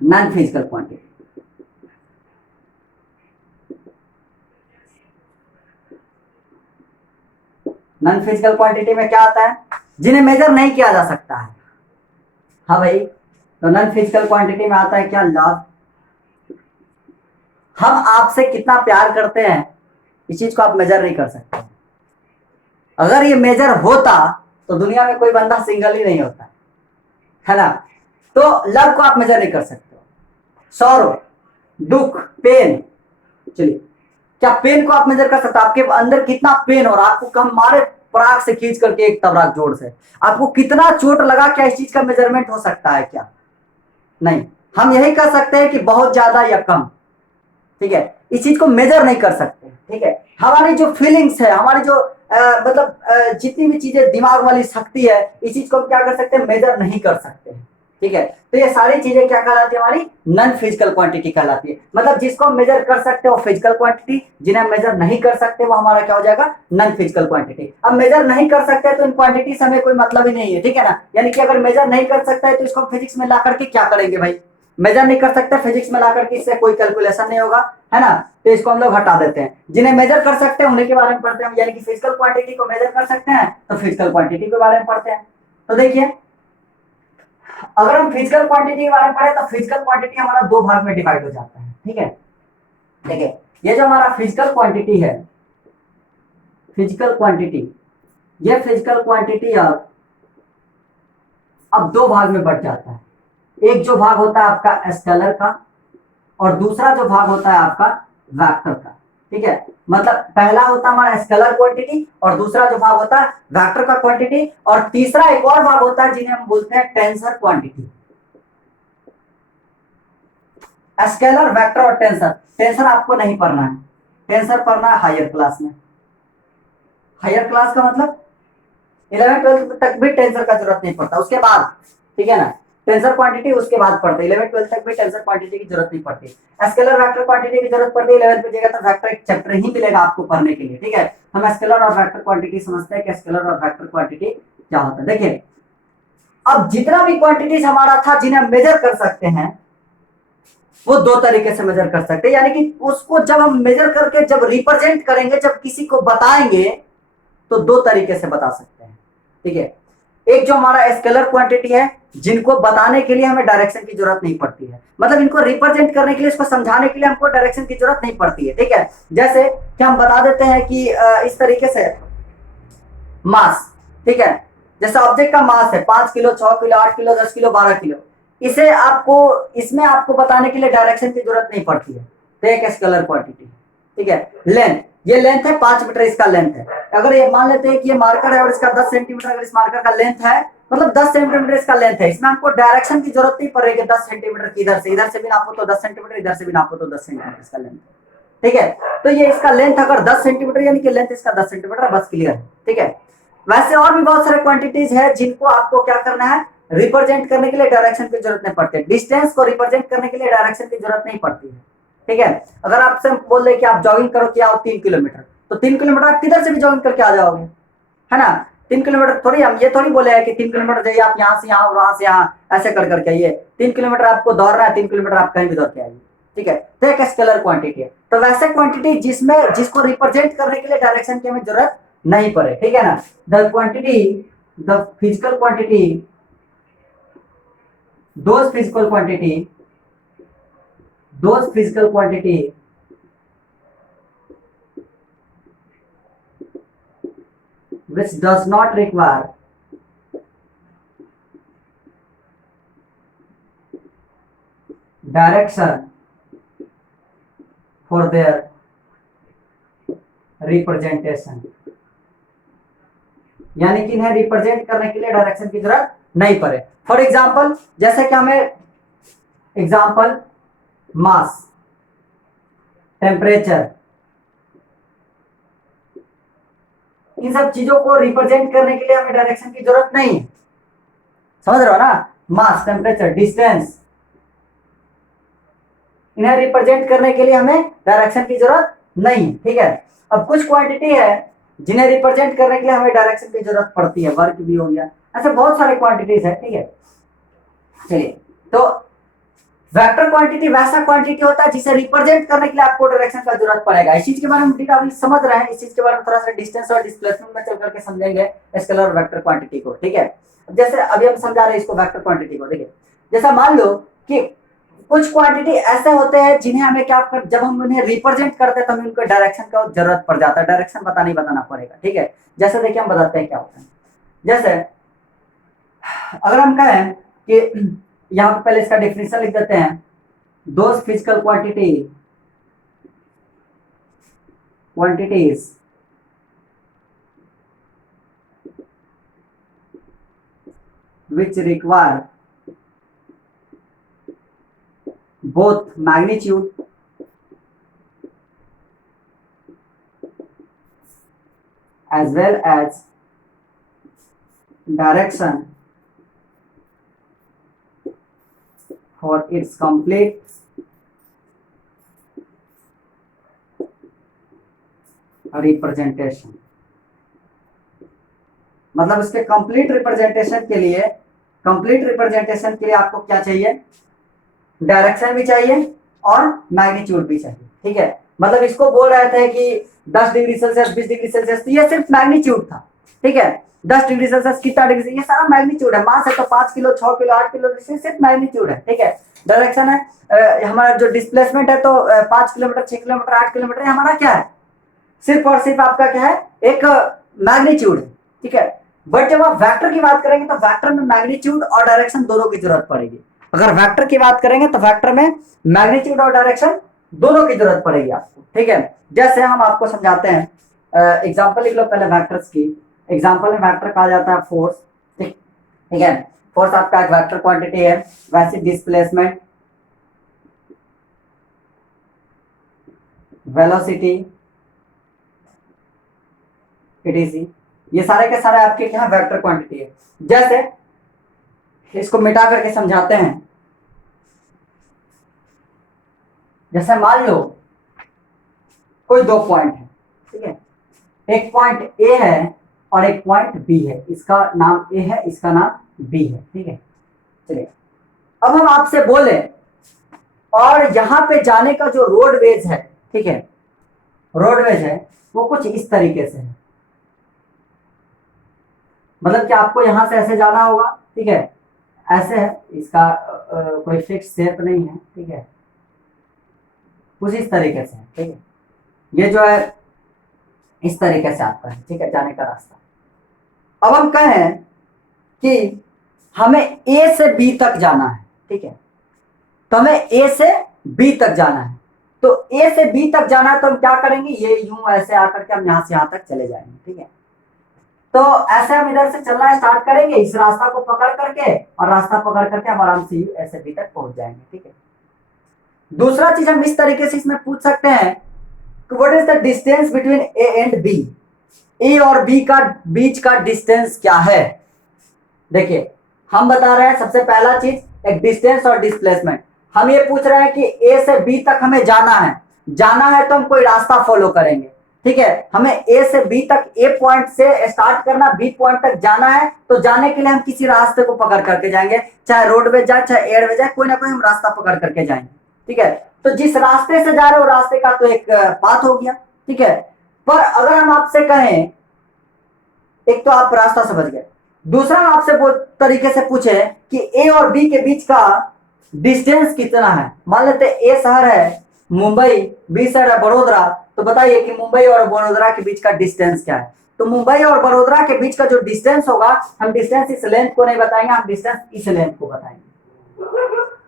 non-physical quantity। Non physical quantity में क्या आता है, जिन्हें मेजर नहीं किया जा सकता है। हाँ भाई, तो नॉन फिजिकल क्वांटिटी में आता है क्या, लव। हम आपसे कितना प्यार करते हैं, इस चीज को आप मेजर नहीं कर सकते। अगर ये मेजर होता तो दुनिया में कोई बंदा सिंगल ही नहीं होता, है ना। तो लव को आप मेजर नहीं कर सकते। सॉरो, दुख, पेन, चलिए, क्या पेन को आप मेजर कर सकते हो, आपके अंदर कितना पेन हो रहा है, आपको कम मारे पराग से खींच करके एक तबराक जोड़ से आपको कितना चोट लगा, क्या इस चीज का मेजरमेंट हो सकता है क्या, नहीं। हम यही कर सकते हैं कि बहुत ज्यादा या कम, ठीक है, इस चीज को मेजर नहीं कर सकते, ठीक है। हमारी जो फीलिंग्स है, हमारी जो जितनी भी चीजें, दिमाग वाली शक्ति है, इस चीज को हम क्या कर सकते हैं, मेजर नहीं कर सकते, ठीक है। तो ये सारी चीजें क्या कहलाती है, हमारी नॉन फिजिकल क्वांटिटी कहलाती है। मतलब जिसको हम मेजर कर सकते हो फिजिकल क्वांटिटी, जिन्हें हम मेजर नहीं कर सकते वो हमारा क्या हो जाएगा, नॉन फिजिकल क्वांटिटी। अब मेजर नहीं कर सकते तो इन क्वांटिटी से हमें कोई मतलब ही नहीं है, ठीक है ना। यानी कि अगर मेजर नहीं कर सकता है तो इसको फिजिक्स में ला करके क्या करेंगे भाई, मेजर नहीं कर सकते फिजिक्स में ला करके, इससे कोई कैलकुलेशन नहीं होगा, है ना। तो इसको हम लोग हटा देते हैं। जिन्हें मेजर कर सकते हैं उन्हीं के बारे में पढ़ते हैं, यानी कि फिजिकल क्वांटिटी को मेजर कर सकते हैं तो फिजिकल क्वांटिटी के बारे में पढ़ते हैं। तो देखिए, अगर हम फिजिकल क्वांटिटी के बारे में पढ़े तो फिजिकल क्वांटिटी हमारा दो भाग में डिवाइड हो जाता है, ठीक है। देखिए, ये जो हमारा फिजिकल क्वांटिटी है, ये फिजिकल क्वांटिटी अब दो भाग में बढ़ जाता है। एक जो भाग होता है आपका स्केलर का, और दूसरा जो भाग होता है आपका वेक्टर का, ठीक है। मतलब पहला होता है हमारा स्केलर क्वांटिटी और दूसरा जो भाग होता है वेक्टर का क्वांटिटी, और तीसरा एक और भाग होता है जिन्हें हम बोलते हैं टेंसर क्वांटिटी। स्केलर, वेक्टर और टेंसर आपको नहीं पढ़ना है, टेंसर पढ़ना है हायर क्लास में। हायर क्लास का मतलब 11 12 तक भी टेंसर का जरूरत नहीं पड़ता, उसके बाद, ठीक है ना। टेंसर क्वांटिटी उसके बाद पढ़ते, 11 12 तक भी टेंसर क्वांटिटी की जरूरत नहीं पड़ती। स्केलर वेक्टर क्वांटिटी की जरूरत पड़ती है 11th में जाएगा तो वेक्टर एक चैप्टर ही मिलेगा आपको पढ़ने के लिए, ठीक है। हम स्केलर और वेक्टर क्वांटिटी समझते हैं कि स्केलर और वेक्टर क्वांटिटी क्या होता है। देखिए, अब जितना भी क्वांटिटीज हमारा था जिन्हें हम मेजर कर सकते हैं, वो दो तरीके से मेजर कर सकते हैं। यानी कि उसको जब हम मेजर करके जब रिप्रेजेंट करेंगे, जब किसी को बताएंगे, तो दो तरीके से बता सकते हैं, ठीक है। एक जो हमारा स्केलर क्वांटिटी है, जिनको बताने के लिए हमें डायरेक्शन की जरूरत नहीं पड़ती है, मतलब इनको रिप्रेजेंट करने के लिए, इसको समझाने के लिए हमको डायरेक्शन की जरूरत नहीं पड़ती है, ठीक है। जैसे कि हम बता देते हैं कि इस तरीके से मास, ठीक है, जैसे ऑब्जेक्ट का मास है 5 kilo, 6 kilo, 8 kilo, 10 kilo, 12 kilo, इसे आपको, इसमें आपको बताने के लिए डायरेक्शन की जरूरत नहीं पड़ती है, तो एक स्केलर क्वांटिटी, ठीक है। लेंथ, ये लेंथ है 5 मीटर, इसका लेंथ है। अगर ये मान लेते हैं कि ये मार्कर है और इसका 10 सेंटीमीटर, अगर इस मार्कर का लेंथ है, मतलब 10 सेंटीमीटर इसका लेंथ है, इसमें हमको डायरेक्शन की जरूरत नहीं पड़ेगी 10 सेंटीमीटर की, इधर से भी नापो तो 10 सेंटीमीटर, इधर से भी नापो तो 10 सेंटीमीटर इसका लेंथ, ठीक है। तो ये इसका लेंथ अगर 10 सेंटीमीटर, यानी कि लेंथ इसका 10 सेंटीमीटर, बस क्लियर है, ठीक है। वैसे और भी बहुत सारे क्वांटिटीज है जिनको आपको क्या करना है, रिप्रेजेंट करने के लिए डायरेक्शन की जरूरत नहीं पड़ती है। डिस्टेंस को रिप्रेजेंट करने के लिए डायरेक्शन की जरूरत नहीं पड़ती है, ठीक है। अगर आपसे बोल दे कि आप जॉगिंग करो कि आओ 3 किलोमीटर, तो 3 किलोमीटर आप किधर से भी जॉगिंग करके आ जाओगे, है ना। 3 किलोमीटर थोड़ी, हम ये थोड़ी बोले हैं कि 3 किलोमीटर जाइए आप यहाँ से यहाँ, वहां से यहाँ, ऐसे कर करके आइए। 3 किलोमीटर आपको दौड़ना है, 3 किलोमीटर आप कहीं भी दौड़ के आइए, ठीक है। तो एक स्केलर क्वांटिटी है। तो वैसे क्वांटिटी जिसमें, जिसको रिप्रेजेंट करने के लिए डायरेक्शन की हमें जरूरत नहीं पड़े, ठीक है ना। The quantity, the physical quantity, those physical quantity those physical quantity which does not require direction for their representation, यानी कि इन्हें रिप्रेजेंट करने के लिए डायरेक्शन की जरूरत नहीं पड़े। फॉर एग्जाम्पल, जैसे कि हमें एग्जाम्पल मास, टेम्परेचर, इन सब चीजों को रिप्रेजेंट करने के लिए हमें डायरेक्शन की जरूरत नहीं है। समझ रहे हो ना? मास, टेम्परेचर, डिस्टेंस, इन्हें रिप्रेजेंट करने के लिए हमें डायरेक्शन की जरूरत नहीं। ठीक है, अब कुछ क्वांटिटी है जिन्हें रिप्रेजेंट करने के लिए हमें डायरेक्शन की जरूरत पड़ती है। वर्क भी हो गया, ऐसे बहुत सारे क्वांटिटीज है। ठीक है, चलिए, तो वेक्टर क्वांटिटी वैसा क्वांटिटी होता है जिसे रिप्रेजेंट करने के लिए आपको डायरेक्शन का जरूरत पड़ेगा। इस चीज के बारे में अभी समझ रहे हैं। इस चीज के बारे में थोड़ा सा डिस्टेंस और डिस्प्लेसमेंट में चल करके समझेंगे स्केलर और वेक्टर क्वांटिटी को। ठीक है, जैसे अभी हम समझा रहे हैं इसको वेक्टर क्वांटिटी को। देखिए, जैसा मान लो कि कुछ क्वांटिटी ऐसे होते हैं जिन्हें हमें क्या कर, जब हम उन्हें रिप्रेजेंट करते हैं तो हमें उनको डायरेक्शन का जरूरत पड़ जाता है। डायरेक्शन बताना पड़ेगा। ठीक है, जैसे देखिए हम बताते हैं क्या होता है। जैसे अगर हम कहें कि यहाँ पे पहले इसका डेफिनेशन लिख देते हैं, those physical quantities which require both magnitude as well as direction for its complete representation. मतलब इसके कंप्लीट रिप्रेजेंटेशन के लिए आपको क्या चाहिए? डायरेक्शन भी चाहिए और मैग्नीट्यूड भी चाहिए। ठीक है, मतलब इसको बोल रहे थे कि 10 डिग्री सेल्सियस, 20 डिग्री सेल्सियस, तो ये सिर्फ मैग्नीट्यूड था। ठीक है, 10 डिग्री सेल्सियस कितना डिग्री, ये सारा मैग्नीट्यूड है। मास है तो 5 किलो, 6 किलो, 8 किलो, सिर्फ मैग्नीट्यूड है। ठीक है, डायरेक्शन है हमारा जो डिस्प्लेसमेंट है तो 5 किलोमीटर, 6 किलोमीटर, 8 किलोमीटर, हमारा क्या है? सिर्फ और सिर्फ आपका क्या है? एक मैग्नीट्यूड है। ठीक है, बट जब आप वेक्टर की बात करेंगे तो वेक्टर में मैग्नीट्यूड और डायरेक्शन दोनों की जरूरत पड़ेगी। अगर वेक्टर की बात करेंगे तो वेक्टर में मैग्नीट्यूड और डायरेक्शन दोनों की जरूरत पड़ेगी आपको। ठीक है, जैसे हम आपको समझाते हैं, एग्जांपल लिख लो पहले वेक्टर्स की। एग्जांपल में वेक्टर कहा जाता है फोर्स। ठीक है, फोर्स आपका एक वेक्टर क्वांटिटी है। वैसे डिस्प्लेसमेंट, वेलोसिटी, etc, ये सारे के सारे आपके क्या वेक्टर क्वांटिटी है। जैसे इसको मिटा करके समझाते हैं। जैसे मान लो कोई दो पॉइंट है। ठीक है, एक पॉइंट ए है और एक पॉइंट बी है। इसका नाम ए है, इसका नाम बी है। ठीक है, चलिए अब हम आपसे बोले और यहां पे जाने का जो रोडवेज है, ठीक है, रोडवेज है वो कुछ इस तरीके से है। मतलब कि आपको यहां से ऐसे जाना होगा। ठीक है, ऐसे है, इसका कोई फिक्स शेप नहीं है। ठीक है, कुछ इस तरीके से है। ठीक है, ये जो है इस तरीके से आपका है। ठीक है, जाने का रास्ता। अब हम कहें कि हमें ए से बी तक जाना है। ठीक है, तो हमें ए से बी तक जाना है। तो ए से बी तक जाना है तो हम क्या करेंगे? ये यूं ऐसे आकर के हम यहां से यहां तक चले जाएंगे। ठीक है, तो ऐसे हम इधर से चलना स्टार्ट करेंगे, इस रास्ता को पकड़ करके, और रास्ता पकड़ करके हम आराम से ऐसे बी तक पहुंच जाएंगे। ठीक है, दूसरा चीज हम इस तरीके से इसमें पूछ सकते हैं कि what is the distance between A and B? A और बी का बीच का डिस्टेंस क्या है? देखिए हम बता रहे हैं सबसे पहला चीज एक डिस्टेंस और डिस्प्लेसमेंट। हम ये पूछ रहे हैं कि ए से बी तक हमें जाना है तो हम कोई रास्ता फॉलो करेंगे। ठीक है, हमें ए से बी तक, ए पॉइंट से स्टार्ट करना, बी पॉइंट तक जाना है, तो जाने के लिए हम किसी रास्ते को पकड़ करके जाएंगे, चाहे रोडवेज जाए चाहे एयरवेज जाए, कोई ना कोई हम रास्ता पकड़ करके जाएंगे। ठीक है, तो जिस रास्ते से जा रहे हो रास्ते का तो एक पाथ हो गया। ठीक है, पर अगर हम आपसे कहें, एक तो आप रास्ता समझ गए, दूसरा हम आपसे तरीके से पूछे कि ए और बी के बीच का डिस्टेंस कितना है। मान लेते हैं ए शहर है मुंबई, बी शहर है बड़ोदरा, तो बताइए कि मुंबई और बड़ोदरा के बीच का डिस्टेंस क्या है। तो मुंबई और बड़ोदरा के बीच का जो डिस्टेंस होगा, हम डिस्टेंस इस लेंथ को नहीं बताएंगे, हम डिस्टेंस इस लेंथ को बताएंगे।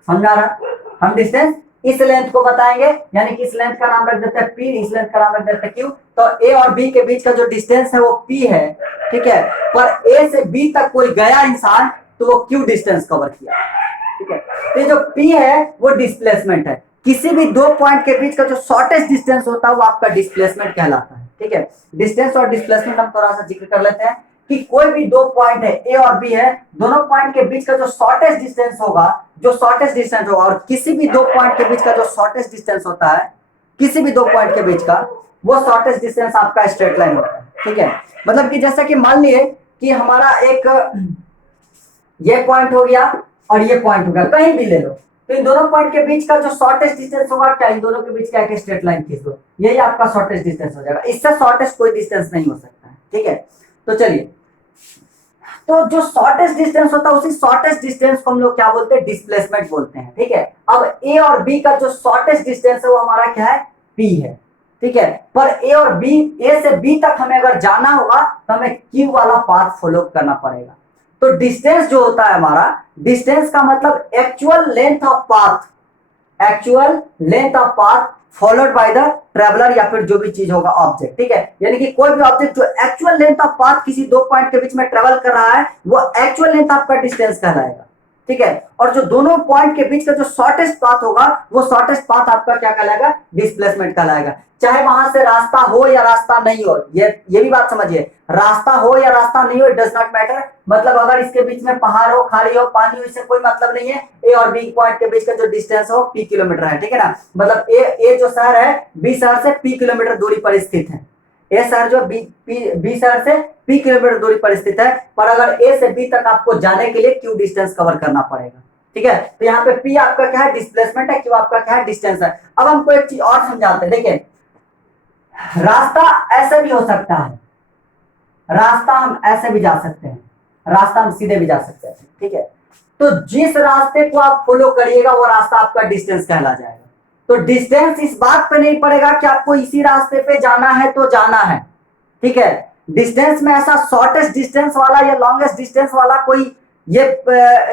समझा रहा, हम डिस्टेंस इस लेंथ को बताएंगे, यानी कि इस लेंथ का नाम रख देते हैं पी, इस लेंथ का नाम रख देते हैं क्यू। तो ए और बी के बीच का जो डिस्टेंस है वो पी है, ठीक है। पर ए से बी तक कोई गया इंसान तो वो क्यू डिस्टेंस कवर किया, ठीक है। तो जो पी है वो डिस्प्लेसमेंट है। किसी भी दो पॉइंट के बीच का जो शॉर्टेस्ट डिस्टेंस होता है वो आपका डिस्प्लेसमेंट कहलाता है, ठीक है। डिस्टेंस और डिस्प्लेसमेंट हम थोड़ा सा जिक्र कर लेते हैं कि कोई भी दो पॉइंट है ए और बी है, दोनों पॉइंट के बीच का जो शॉर्टेस्ट डिस्टेंस होगा, जो शॉर्टेस्ट डिस्टेंस होगा, और किसी भी दो पॉइंट के बीच का जो शॉर्टेस्ट डिस्टेंस होता है, किसी भी दो पॉइंट के बीच का वो शॉर्टेस्ट डिस्टेंस आपका स्ट्रेट लाइन होता है, ठीक है। मतलब कि जैसा कि मान लिए कि हमारा एक ये पॉइंट हो गया और ये पॉइंट हो गया, कहीं भी ले लो, तो इन दोनों पॉइंट के बीच का जो शॉर्टेस्ट डिस्टेंस होगा, क्या इन दोनों के बीच का एक स्ट्रेट लाइन खींच दो, यही आपका शॉर्टेस्ट डिस्टेंस हो जाएगा। इससे शॉर्टेस्ट कोई डिस्टेंस नहीं हो सकता है, ठीक है। तो चलिए, तो जो शॉर्टेस्ट डिस्टेंस होता है उसी शॉर्टेस्ट डिस्टेंस को हम लोग क्या बोलते हैं, डिस्प्लेसमेंट बोलते हैं, ठीक है। अब ए और बी का जो शॉर्टेस्ट डिस्टेंस है वो हमारा क्या है, पी है, ठीक है। पर ए और बी, ए से बी तक हमें अगर जाना होगा तो हमें क्यू वाला पाथ फॉलो करना पड़ेगा। तो डिस्टेंस जो होता है हमारा, डिस्टेंस का मतलब actual length of path, actual length of path followed by the traveller या फिर जो भी चीज होगा ऑब्जेक्ट, ठीक है। यानी कि कोई भी ऑब्जेक्ट जो एक्चुअल लेंथ ऑफ पाथ किसी दो पॉइंट के बीच में ट्रेवल कर रहा है वो एक्चुअल लेंथ ऑफ का डिस्टेंस कहलाएगा, ठीक है। और जो दोनों पॉइंट के बीच का जो शॉर्टेस्ट पाथ होगा वो शॉर्टेस्ट पाथ आपका क्या कहलाएगा, डिस्प्लेसमेंट कहलाएगा। चाहे वहां से रास्ता हो या रास्ता नहीं हो, ये भी बात समझिए, रास्ता हो या रास्ता नहीं हो, इट डज नॉट मैटर। मतलब अगर इसके बीच में पहाड़ हो, खाली हो, पानी हो, इससे कोई मतलब नहीं है। ए और बी पॉइंट के बीच का जो डिस्टेंस हो पी किलोमीटर है, ठीक है ना। मतलब ए जो शहर है बी शहर से पी किलोमीटर दूरी पर स्थित है। ए शहर जो बी शहर से पी किलोमीटर दूरी पर स्थित है, पर अगर ए से बी तक आपको जाने के लिए क्यू डिस्टेंस कवर करना पड़ेगा, ठीक है। तो यहाँ पे पी आपका क्या है, डिस्प्लेसमेंट है, क्यू आपका क्या है, डिस्टेंस है। अब हमको एक चीज और समझाते हैं, देखिए रास्ता ऐसे भी हो सकता है, रास्ता हम ऐसे भी जा सकते हैं, रास्ता हम सीधे भी जा सकते हैं, ठीक है। तो जिस रास्ते को आप फॉलो करिएगा वो रास्ता आपका डिस्टेंस कहला जाएगा। तो डिस्टेंस इस बात पे नहीं पड़ेगा कि आपको इसी रास्ते पे जाना है तो जाना है, ठीक है। डिस्टेंस में ऐसा शॉर्टेस्ट डिस्टेंस वाला या लॉन्गेस्ट डिस्टेंस वाला कोई ये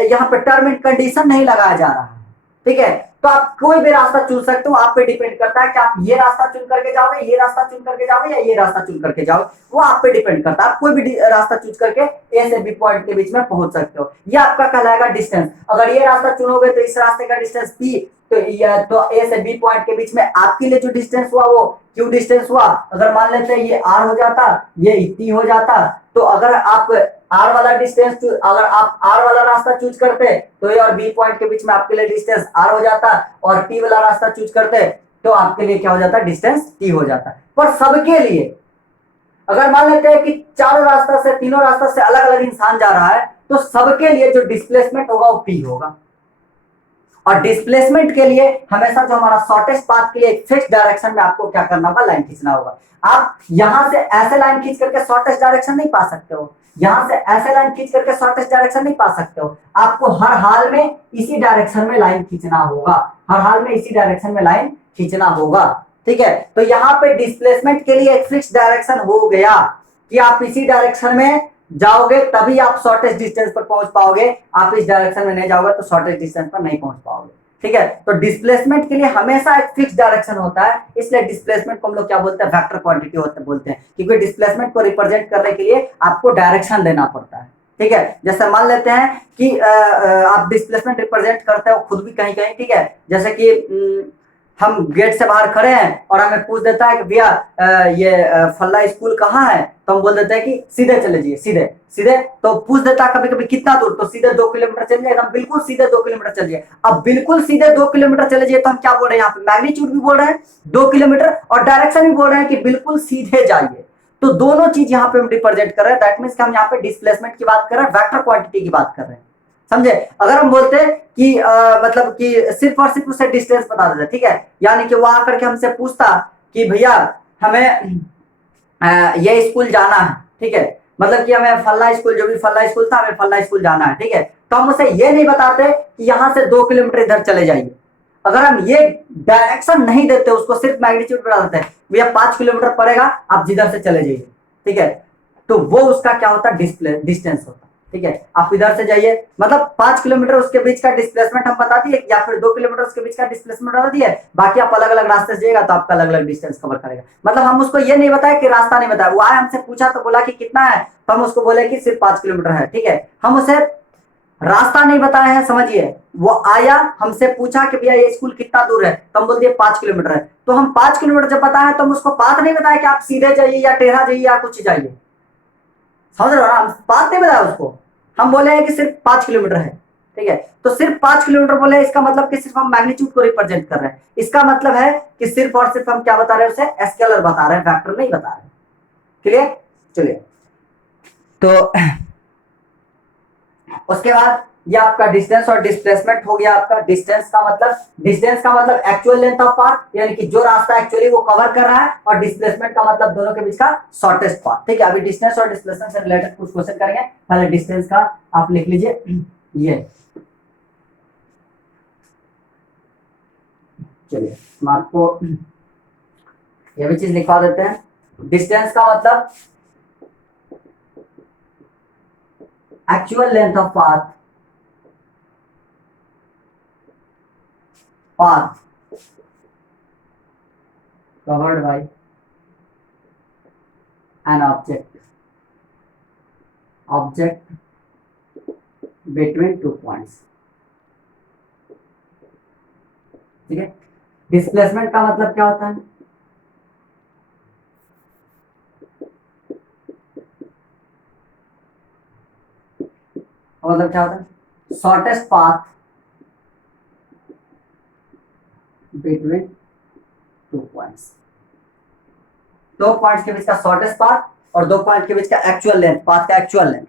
यहाँ पे टर्म एंड कंडीशन नहीं लगाया जा रहा है, ठीक है। तो आप कोई भी रास्ता चुन सकते हो, आप पे डिपेंड करता है कि आप ये रास्ता चुन करके जाओगे, ये रास्ता चुन करके जाओगे या ये रास्ता चुन करके जाओगे, वो आप पे डिपेंड करता है। आप कोई भी रास्ता चूज करके ए से बी पॉइंट के बीच में पहुंच सकते हो, ये आपका कहलाएगा डिस्टेंस। अगर ये रास्ता चुनोगे तो इस रास्ते का डिस्टेंस पी, तो ए से बी पॉइंट के बीच में आपके लिए जो डिस्टेंस हुआ वो क्यू डिस्टेंस हुआ। अगर मान लेते हैं ये आर हो जाता, ये टी हो जाता, तो अगर आप आर वाला डिस्टेंस, अगर आप आर वाला रास्ता चूज करते तो ए और बी पॉइंट के बीच में आपके लिए डिस्टेंस आर हो जाता, और टी वाला रास्ता चूज करते तो आपके लिए क्या हो जाता, डिस्टेंस टी हो जाता। पर सबके लिए अगर मान लेते हैं कि चारों रास्ता से, तीनों रास्ता से अलग अलग इंसान जा रहा है, तो सबके लिए जो डिस्प्लेसमेंट होगा वो पी होगा। और डिस्प्लेसमेंट के लिए हमेशा जो हमारा शॉर्टेस्ट पाथ के लिए एक फिक्स डायरेक्शन में आपको क्या करना होगा, लाइन खींचना होगा। आप यहां से ऐसे लाइन खींच करके शॉर्टेस्ट डायरेक्शन नहीं पा सकते हो, यहां से ऐसे लाइन खींच करके शॉर्टेस्ट डायरेक्शन नहीं पा सकते हो। आपको हर हाल में इसी डायरेक्शन में लाइन खींचना होगा, हर हाल में इसी डायरेक्शन में लाइन खींचना होगा, ठीक है। तो यहाँ पे डिस्प्लेसमेंट के लिए एक फिक्स डायरेक्शन हो गया कि आप इसी डायरेक्शन में जाओगे तभी आप शॉर्टेस्ट डिस्टेंस पर पहुंच पाओगे, आप इस डायरेक्शन में नहीं जाओगे तो शॉर्टेस्ट डिस्टेंस पर नहीं पहुंच पाओगे, ठीक है। तो डिस्प्लेसमेंट के लिए हमेशा एक फिक्स डायरेक्शन होता है, इसलिए डिस्प्लेसमेंट को हम लोग क्या बोलते हैं, वेक्टर क्वांटिटी बोलते हैं, क्योंकि डिस्प्लेसमेंट को रिप्रेजेंट करने के लिए आपको डायरेक्शन देना पड़ता है, ठीक है। जैसे मान लेते हैं कि आप डिस्प्लेसमेंट रिप्रेजेंट करते हो खुद भी कहीं कहीं, ठीक है। जैसे कि हम गेट से बाहर खड़े हैं और हमें पूछ देता है कि भैया ये फल्ला स्कूल कहाँ है, तो हम बोल देते हैं कि सीधे चले जाइए, सीधे सीधे। तो पूछ देता है कभी कभी कितना दूर, तो सीधे 2 किलोमीटर चले जाइए, हम बिल्कुल सीधे 2 किलोमीटर चले जाइए। अब बिल्कुल सीधे 2 किलोमीटर चले जाइए तो हम क्या बोल रहे हैं, यहाँ पे मैग्नीट्यूड भी बोल रहे हैं 2 किलोमीटर और डायरेक्शन भी बोल रहे हैं कि बिल्कुल सीधे जाइए। तो दोनों चीज यहाँ पे हम रिप्रेजेंट कर रहे हैं, दैट मीन्स हम यहाँ पे डिस्प्लेसमेंट की बात कर रहे हैं, वेक्टर क्वांटिटी की बात कर रहे हैं, समझे। अगर हम बोलते कि मतलब कि सिर्फ और सिर्फ उसे डिस्टेंस बता देते, ठीक है, यानी कि वो आकर के हमसे पूछता कि भैया हमें ये स्कूल जाना है, ठीक है, मतलब कि हमें फल्ला स्कूल, जो भी फल्ला स्कूल था, हमें फल्ला स्कूल जाना है, ठीक है। तो हम उसे ये नहीं बताते कि यहां से 2 किलोमीटर इधर चले जाइए। अगर हम ये डायरेक्शन नहीं देते, उसको सिर्फ मैग्नीट्यूड बता देते हैं, भैया 5 किलोमीटर पड़ेगा, आप जिधर से चले जाइए, ठीक है, तो वो उसका क्या होता है, डिस्टेंस होता है। ठीक है, आप इधर से जाइए, मतलब 5 किलोमीटर उसके बीच का डिस्प्लेसमेंट हम बता दिए, या फिर 2 किलोमीटर उसके बीच का डिस्प्लेसमेंट बता दिए, बाकी आप अलग अलग रास्ते से जाइएगा तो आपका अलग अलग डिस्टेंस कवर करेगा। मतलब हम उसको ये नहीं बताया कि रास्ता नहीं बताया, वो आए हमसे पूछा तो बोला कि कितना है, तो हम उसको बोले कि सिर्फ 5 किलोमीटर है। ठीक है, हम उसे रास्ता नहीं बताए हैं, समझिए, वो आया हमसे पूछा कि भैया ये स्कूल कितना दूर है, तो हम बोल दिए 5 किलोमीटर है। तो हम 5 किलोमीटर जब बताए तो हम उसको पाथ नहीं बताया कि आप सीधे जाइए या टेढ़ा जाइए या कुछ जाइए, समझ रहे हो ना, पाथ नहीं बताया उसको, हम बोले हैं कि सिर्फ 5 किलोमीटर है। ठीक है, तो सिर्फ 5 किलोमीटर बोले, इसका मतलब कि सिर्फ हम मैग्नीट्यूड को रिप्रेजेंट कर रहे हैं। इसका मतलब है कि सिर्फ और सिर्फ हम क्या बता रहे हैं, उसे स्केलर बता रहे हैं, वेक्टर नहीं बता रहे। क्लियर, चलिए, तो उसके बाद ये आपका डिस्टेंस और डिस्प्लेसमेंट हो गया। आपका डिस्टेंस का मतलब एक्चुअल लेंथ ऑफ पाथ, यानी कि जो रास्ता एक्चुअली वो कवर कर रहा है, और डिस्प्लेसमेंट का मतलब दोनों के बीच का शॉर्टेस्ट पाथ। ठीक है, अभी डिस्टेंस और डिस्प्लेसमेंट से रिलेटेड कुछ क्वेश्चन करेंगे। पहले डिस्टेंस का आप लिख लीजिए, ये चलिए हम आपको ये भी चीज लिखवा देते हैं। डिस्टेंस का मतलब actual length of path covered by an object between 2 points। ठीक है, डिस्प्लेसमेंट का मतलब क्या होता है, मतलब क्या होता है, shortest path between 2 points. 2 points के बीच का शॉर्टेस्ट पाथ और 2 पॉइंट के बीच का एक्चुअल लेंथ, पाथ का एक्चुअल लेंथ।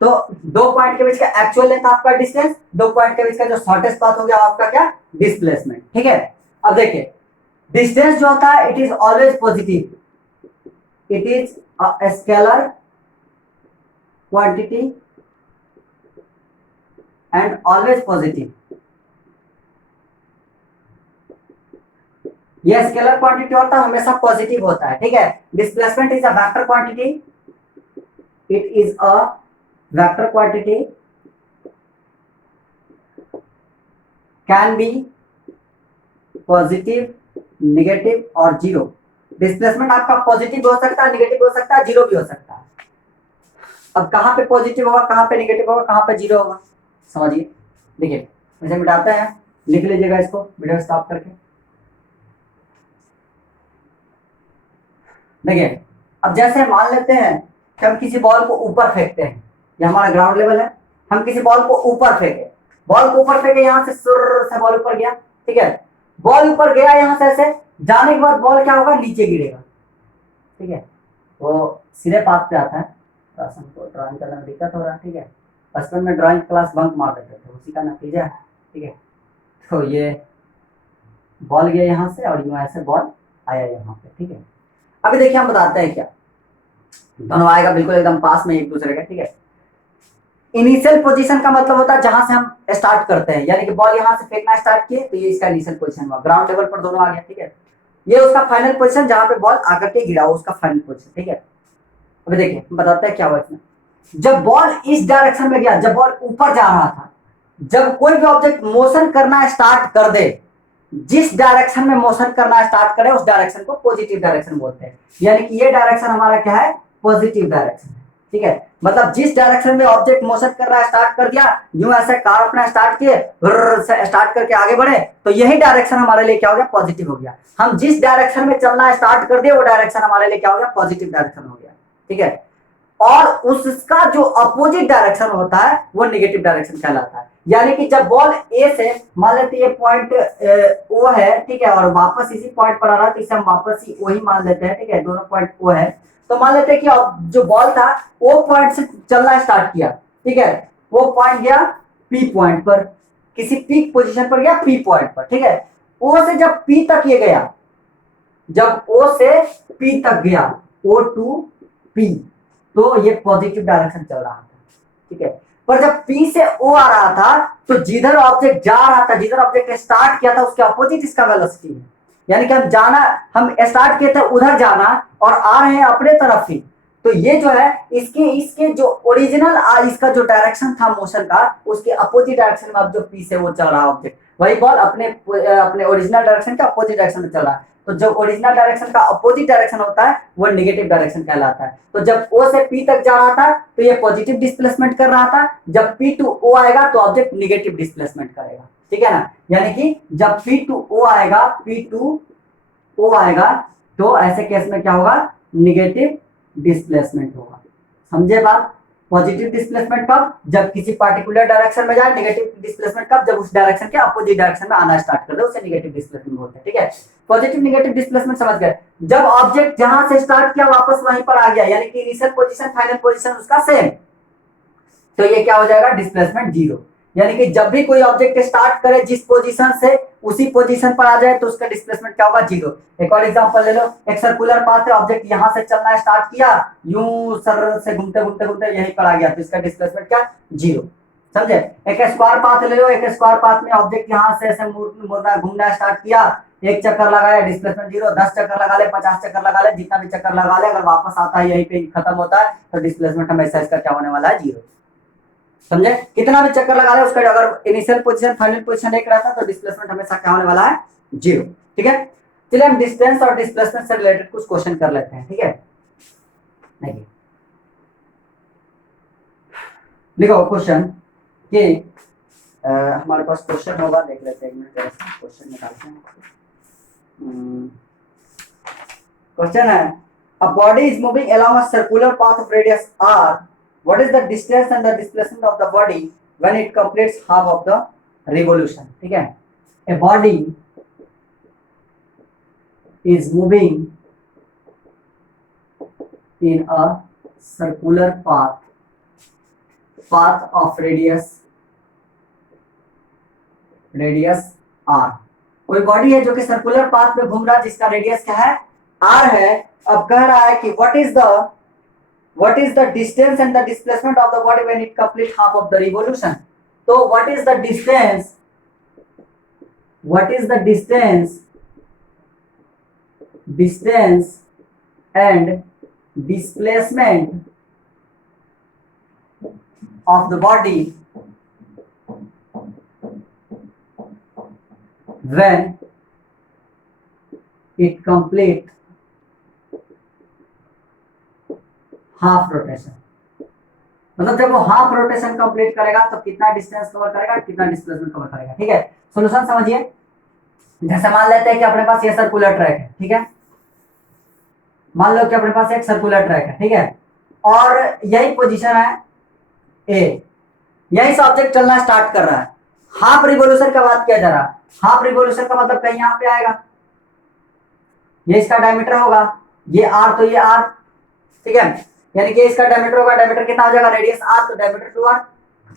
तो 2 पॉइंट के बीच का एक्चुअल लेंथ आपका डिस्टेंस, 2 पॉइंट के बीच का जो शॉर्टेस्ट पाथ हो गया आपका क्या, डिस्प्लेसमेंट। ठीक है, अब देखिए डिस्टेंस जो होता है it is always positive, it is a scalar quantity and always positive. ये स्केलर क्वांटिटी होता है, हमेशा पॉजिटिव होता है। ठीक है, displacement is a vector quantity, it is a vector quantity, can be positive, negative और जीरो। डिस्प्लेसमेंट आपका पॉजिटिव हो सकता है, नेगेटिव हो सकता है, जीरो भी हो सकता है। अब कहां पे पॉजिटिव होगा, कहां पे नेगेटिव होगा, कहां पे जीरो होगा, समझिए। देखिए वैसे मिटाते हैं, लिख लीजिएगा इसको वीडियो स्टॉप करके। देखिए अब जैसे मान लेते हैं कि हम किसी बॉल को ऊपर फेंकते हैं, ये हमारा ग्राउंड लेवल है, हम किसी बॉल को ऊपर फेंके, बॉल को ऊपर फेंके, यहां से सुर से बॉल ऊपर गया। ठीक है, बॉल ऊपर गया, यहां से ऐसे जाने के बाद बॉल क्या होगा, नीचे गिरेगा। ठीक है, वो सीधे पाथ पे आता है, तो हमको ड्राइंग करने में दिक्कत हो रहा है। ठीक है, बचपन में ड्राइंग क्लास बंक मार देते थे, उसी का नतीजा है। ठीक है, तो ये बॉल गया यहाँ से और यूं ऐसे बॉल आया यहाँ पे। ठीक है, अभी देखिए हम बताते हैं क्या, दोनों आएगा बिल्कुल एकदम पास में एक दूसरे के। ठीक है, इनिशियल पोजीशन का मतलब होता है जहां से हम स्टार्ट करते हैं, यानी कि बॉल यहां से फेंकना स्टार्ट किए तो ये इसका इनिशियल पोजीशन हुआ, ग्राउंड लेवल पर दोनों आ गया। ठीक है, ये उसका फाइनल पोजीशन जहां पे बॉल आकर के गिरा हो, उसका फाइनल पोजीशन। ठीक है, अभी देखिए बताते हैं क्या हुआ इसमें। जब बॉल इस डायरेक्शन में गया, जब बॉल ऊपर जा रहा था, जब कोई भी ऑब्जेक्ट मोशन करना स्टार्ट कर दे, जिस डायरेक्शन में मोशन करना स्टार्ट करे उस डायरेक्शन को पॉजिटिव डायरेक्शन बोलते हैं। यानी कि ये डायरेक्शन हमारा क्या है, पॉजिटिव डायरेक्शन है। ठीक है, मतलब जिस डायरेक्शन में ऑब्जेक्ट मोशन करना स्टार्ट कर दिया, यूं ऐसे कार अपना स्टार्ट किए, स्टार्ट करके आगे बढ़े, तो यही डायरेक्शन हमारे लिए क्या हो गया, पॉजिटिव हो गया। हम जिस डायरेक्शन में चलना स्टार्ट कर दिए वो डायरेक्शन हमारे लिए क्या हो गया, पॉजिटिव डायरेक्शन हो गया। ठीक है, और उसका जो अपोजिट डायरेक्शन होता है वो नेगेटिव डायरेक्शन कहलाता है। यानी कि जब बॉल ए से, मान लेते ये पॉइंट ओ है, ठीक है, और वापस इसी पॉइंट पर आ रहा है, तो इसे हम वापस ही ओ ही मान लेते हैं। ठीक है, दोनों पॉइंट ओ है, तो मान लेते हैं कि जो बॉल था वो पॉइंट से चलना स्टार्ट किया। ठीक है, वो पॉइंट गया पी पॉइंट पर, किसी पीक पोजीशन पर गया पी पॉइंट पर। ठीक है, ओ से जब पी तक ये गया, जब ओ से पी तक गया, ओ टू पी, तो ये पॉजिटिव डायरेक्शन चल रहा था, ठीक है। पर जब P से O आ रहा था तो जिधर ऑब्जेक्ट जा रहा था, जिधर ऑब्जेक्ट स्टार्ट किया था उसके अपोजिट इसका वेलोसिटी है, यानी कि हम स्टार्ट किए थे उधर जाना और आ रहे हैं अपने तरफ ही। तो ये जो है इसके इसके जो ओरिजिनल इसका जो डायरेक्शन था मोशन का, उसके अपोजिट डायरेक्शन में अब जो P से वो चल रहा है ऑब्जेक्ट, वही बॉल अपने अपने ओरिजिनल डायरेक्शन के अपोजिट डायरेक्शन में चल रहा है। तो जो ओरिजिनल डायरेक्शन का अपोजिट डायरेक्शन होता है वो नेगेटिव डायरेक्शन कहलाता है। तो जब O से P तक जा रहा था तो ये पॉजिटिव डिस्प्लेसमेंट कर रहा था, जब P टू O आएगा तो ऑब्जेक्ट नेगेटिव डिस्प्लेसमेंट करेगा, ठीक है ना। यानी कि जब P टू O आएगा, P टू O आएगा तो ऐसे केस में क्या होगा, निगेटिव डिस्प्लेसमेंट होगा। समझे बात। पॉजिटिव डिस्प्लेसमेंट कब, जब किसी पार्टिकुलर डायरेक्शन में जाए, नेगेटिव डिस्प्लेसमेंट कब, जब उस डायरेक्शन के अपोजिट डायरेक्शन में आना स्टार्ट कर दे, उसे नेगेटिव डिस्प्लेसमेंट बोलते हैं, ठीक है। पॉजिटिव नेगेटिव डिस्प्लेसमेंट समझ गए। जब ऑब्जेक्ट जहां से स्टार्ट किया वापस वहीं पर आ गया, यानी कि इनिशियल पोजीशन फाइनल पोजीशन उसका सेम, तो ये क्या हो जाएगा, डिस्प्लेसमेंट जीरो। यानी कि जब भी कोई ऑब्जेक्ट स्टार्ट करे जिस पोजीशन से उसी पोजीशन पर आ जाए तो उसका डिस्प्लेसमेंट क्या होगा, जीरो। एक और एग्जांपल ले लो, एक सर्कुलर पाथ है, ऑब्जेक्ट यहां से चलना स्टार्ट किया, यूं सर से घूमते घूमते घूमते यहीं पर आ गया, तो इसका डिस्प्लेसमेंट क्या, जीरो। समझे। एक स्क्वायर पाथ ले लो, एक स्क्वायर पाथ में ऑब्जेक्ट यहां से ऐसे मुड़ना घूमना स्टार्ट किया, एक चक्कर लगाया, डिस्प्लेसमेंट जीरो। 10 चक्कर लगा ले, 50 चक्कर लगा ले, जितना भी चक्कर लगा ले, अगर वापस आता है यहीं पे खत्म होता है तो डिस्प्लेसमेंट हमेशा इसका क्या होने वाला है, जीरो। समझे। कितना भी चक्कर लगा ले उसका अगर इनिशियल पोजीशन फाइनल पोजीशन एक रहता तो डिस्प्लेसमेंट हमेशा क्या होने वाला है, जीरो, ठीक है। चलिए हम डिस्टेंस और डिस्प्लेसमेंट से रिलेटेड कुछ क्वेश्चन कर लेते हैं, ठीक है। देखिए लिखो क्वेश्चन कि हमारे पास क्वेश्चन होगा, देख लेते हैं, एक मिनट क्वेश्चन निकालते हैं। क्वेश्चन है, a body is moving along a circular path of radius r. What is the distance and the displacement of the body when it completes half of the revolution? ठीक है। A body is moving in a circular path of radius r. कोई body है जो कि circular path में घूम रहा है जिसका रेडियस क्या है, r है। अब कह रहा है कि what is the distance and the displacement of the body when it completes half of the revolution? So what is the distance and displacement of the body when it complete half rotation. मतलब जब वो half rotation complete करेगा तो कितना distance cover करेगा, कितना displacement cover करेगा, ठीक है। सॉल्यूशन समझिए। जैसे मान लेते हैं कि अपने पास ये सर्कुलर ट्रैक है, ठीक है। मान लो कि अपने पास एक सर्कुलर ट्रैक है, ठीक है, और यही पोजीशन है ए, यही से ऑब्जेक्ट चलना स्टार्ट कर रहा है। हाफ रिवोल्यूशन का बात किया जा रहा है। हाफ रिवोल्यूशन का मतलब कहीं यहाँ पे आएगा, ये इसका डायमीटर होगा, ये आर तो ये आर, ठीक है। यानी कि इसका डायमीटर होगा, डायमीटर कितना हो जाएगा, रेडियस आर, तो डायमीटर टू आर।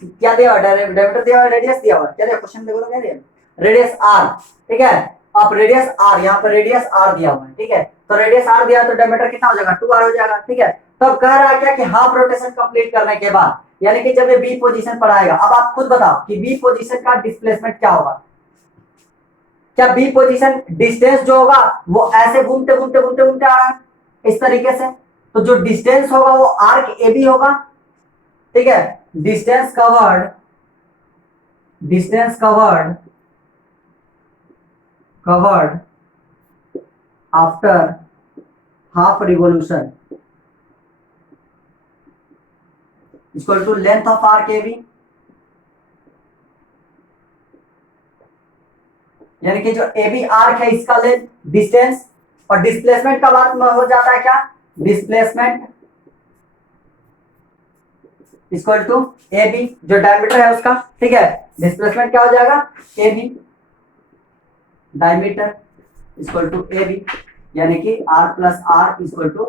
क्या दिया हुआ, डायमीटर दिया हुआ, रेडियस दिया हुआ, क्या दिया क्वेश्चन देखो तो क्या दिया, रेडियस आर, ठीक है। अब रेडियस आर, यहाँ पर रेडियस आर दिया हुआ है, ठीक है। तो रेडियस आर दिया तो डायमीटर कितना हो जाएगा, 2r हो जाएगा, ठीक है। तो अब कह रहा है क्या कि हाफ रोटेशन कंप्लीट करने के बाद, यानी कि जब ये बी पोजीशन पर आएगा, अब आप खुद बताओ कि बी पोजीशन का डिस्प्लेसमेंट क्या होगा। क्या बी पोजीशन डिस्टेंस जो होगा वो ऐसे घूमते घूमते घूमते घूमते आ रहा है इस तरीके से, तो जो डिस्टेंस होगा वो आर्क ए बी होगा, ठीक है। Distance covered after half revolution equal to length of arc A B. यानी कि जो ए बी आर्क है इसका लेंथ डिस्टेंस, और डिस्प्लेसमेंट का बात हो जाता है क्या, displacement equal to A B, जो डायमीटर है उसका, ठीक है। डिस्प्लेसमेंट क्या हो जाएगा, A B diameter equal to A B, यानी कि r plus r equal to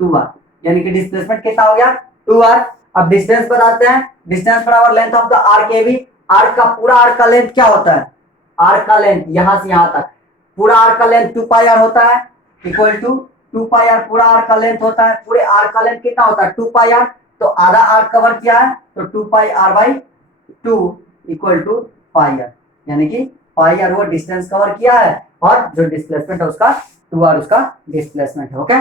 2r, यानी कि डिस्प्लेसमेंट कितना हो गया, 2r। अब डिस्टेंस बताते हैं, डिस्टेंस बराबर length of the arc A B. Arc का पूरा आर्क का लेंथ क्या होता है, आर्क का लेंथ यहां से यहां तक, पूरा आर्क का लेंथ 2 पाई आर होता है, इक्वल टू 2 पाई आर पूरा आर्क का लेंथ होता है, पूरे आर्क का लेंथ कितना होता है 2 पाई आर, तो आधा आर्क कवर किया है तो 2 pi R by 2 equal to pi R, यानी कि पाई आर वो डिस्टेंस कवर किया है और जो डिस्प्लेसमेंट है उसका 2 आर उसका डिस्प्लेसमेंट है। ओके,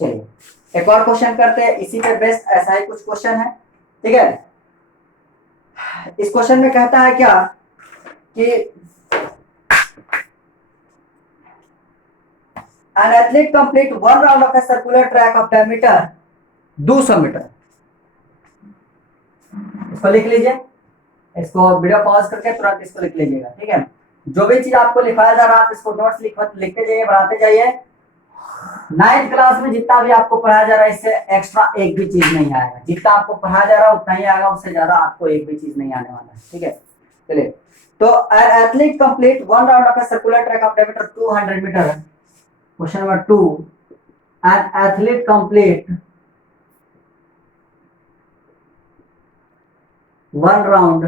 चलिए एक और क्वेश्चन करते हैं, इसी पे बेस्ड ऐसा ही कुछ क्वेश्चन है। ठीक है, इस क्वेश्चन में कहता है क्या कि an athlete complete one round of a circular track of diameter 200 metre. इसको लिख लीजिए, इसको वीडियो पॉज करके तुरंत इसको लिख लीजिएगा। ठीक है, जो भी चीज आपको लिखाया जा रहा है आप इसको नोट्स लिखते जाइए, बढ़ाते जाइए। 9th क्लास में जितना भी आपको पढ़ाया जा रहा है इससे एक्स्ट्रा एक भी चीज नहीं आएगा, जितना आपको पढ़ाया जा रहा है उतना ही आएगा, उससे ज्यादा आपको एक भी चीज नहीं आने वाला है। ठीक है, चलिए तो an athlete complete one round of a circular track of diameter 200 metre. Question number 2, an athlete complete one round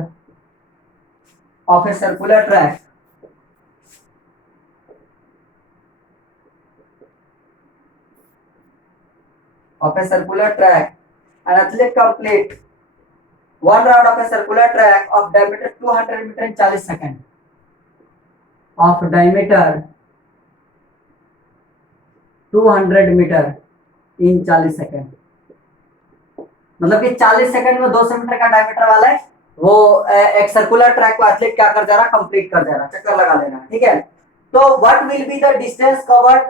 of a circular track an athlete complete one round of a circular track of diameter 200 meter in 40 second, of diameter 200 metre in 40 second, मतलब कि 40 second में 200 metre का diameter वाला है वो एक circular track को athlete क्या कर जा रहा है, कंप्लीट कर जा रहा है, चक्कर लगा लेना। ठीक है, तो what will be the distance covered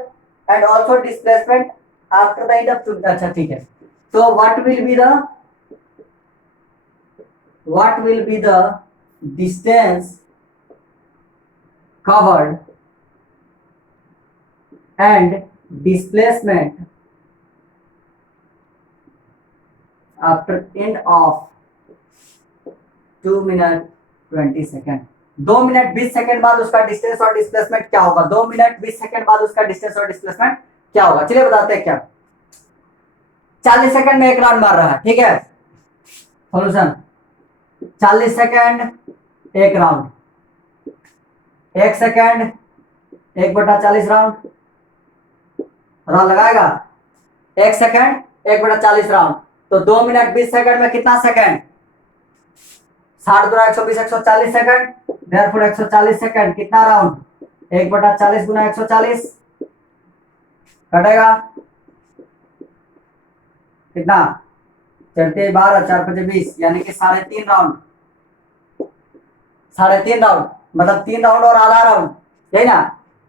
and also displacement after the end of, अच्छा ठीक है, तो what will be the distance covered and displacement after end of 2 minute 20 second. 2 minute 20 second बाद उसका डिस्टेंस और डिस्प्लेसमेंट क्या होगा, 2 मिनट 20 सेकेंड बाद उसका डिस्टेंस और डिस्प्लेसमेंट क्या होगा, चलिए बताते हैं क्या। 40 सेकेंड में एक राउंड मार रहा है। ठीक है, सॉल्यूशन 40 सेकेंड एक राउंड, 1 सेकेंड 1/40 राउंड लगाएगा, 1 सेकेंड 1/40 राउंड, तो 2 मिनट 20 सेकंड में कितना सेकंड, 60 गुना 120 140 सेकंड, देयरफॉर 140 सेकंड कितना राउंड, 1/40 गुना 140 कटेगा कितना, 4 12 4 5 20, यानी कि 3.5 राउंड, 3.5 राउंड मतलब 3 राउंड और आधा राउंड, यही ना,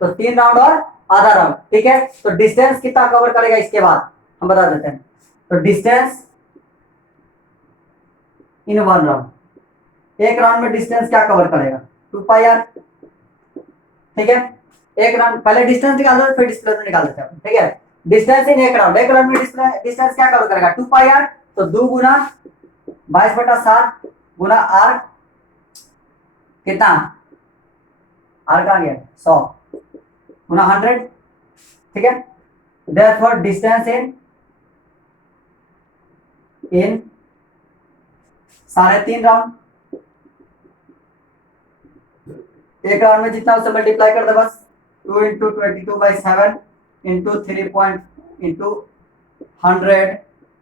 तो 3 राउंड और आधा राउंड। ठीक है, तो डिस्टेंस कितना कवर करेगा इसके बाद हम बता देते हैं, तो डिस्टेंस इन 1 राउंड, एक राउंड में डिस्टेंस क्या कवर करेगा 2 पाई आर। ठीक है, एक राउंड पहले डिस्टेंस निकाल दो फिर डिस्प्लेसमेंट निकाल देते हैं। ठीक है, डिस्टेंस इन एक राउंड में डिस्टेंस क्या कवर करेगा 2 पाई आर, तो 2 गुना 22/7 गुना आर, कितना आर का गया 100 गुना 100। ठीक है, देयरफॉर डिस्टेंस इन 3.5 राउंड, एक राउंड में जितना उसे मल्टीप्लाई कर दे बस, 2 × 22/7 इंटू 3 इंटू 100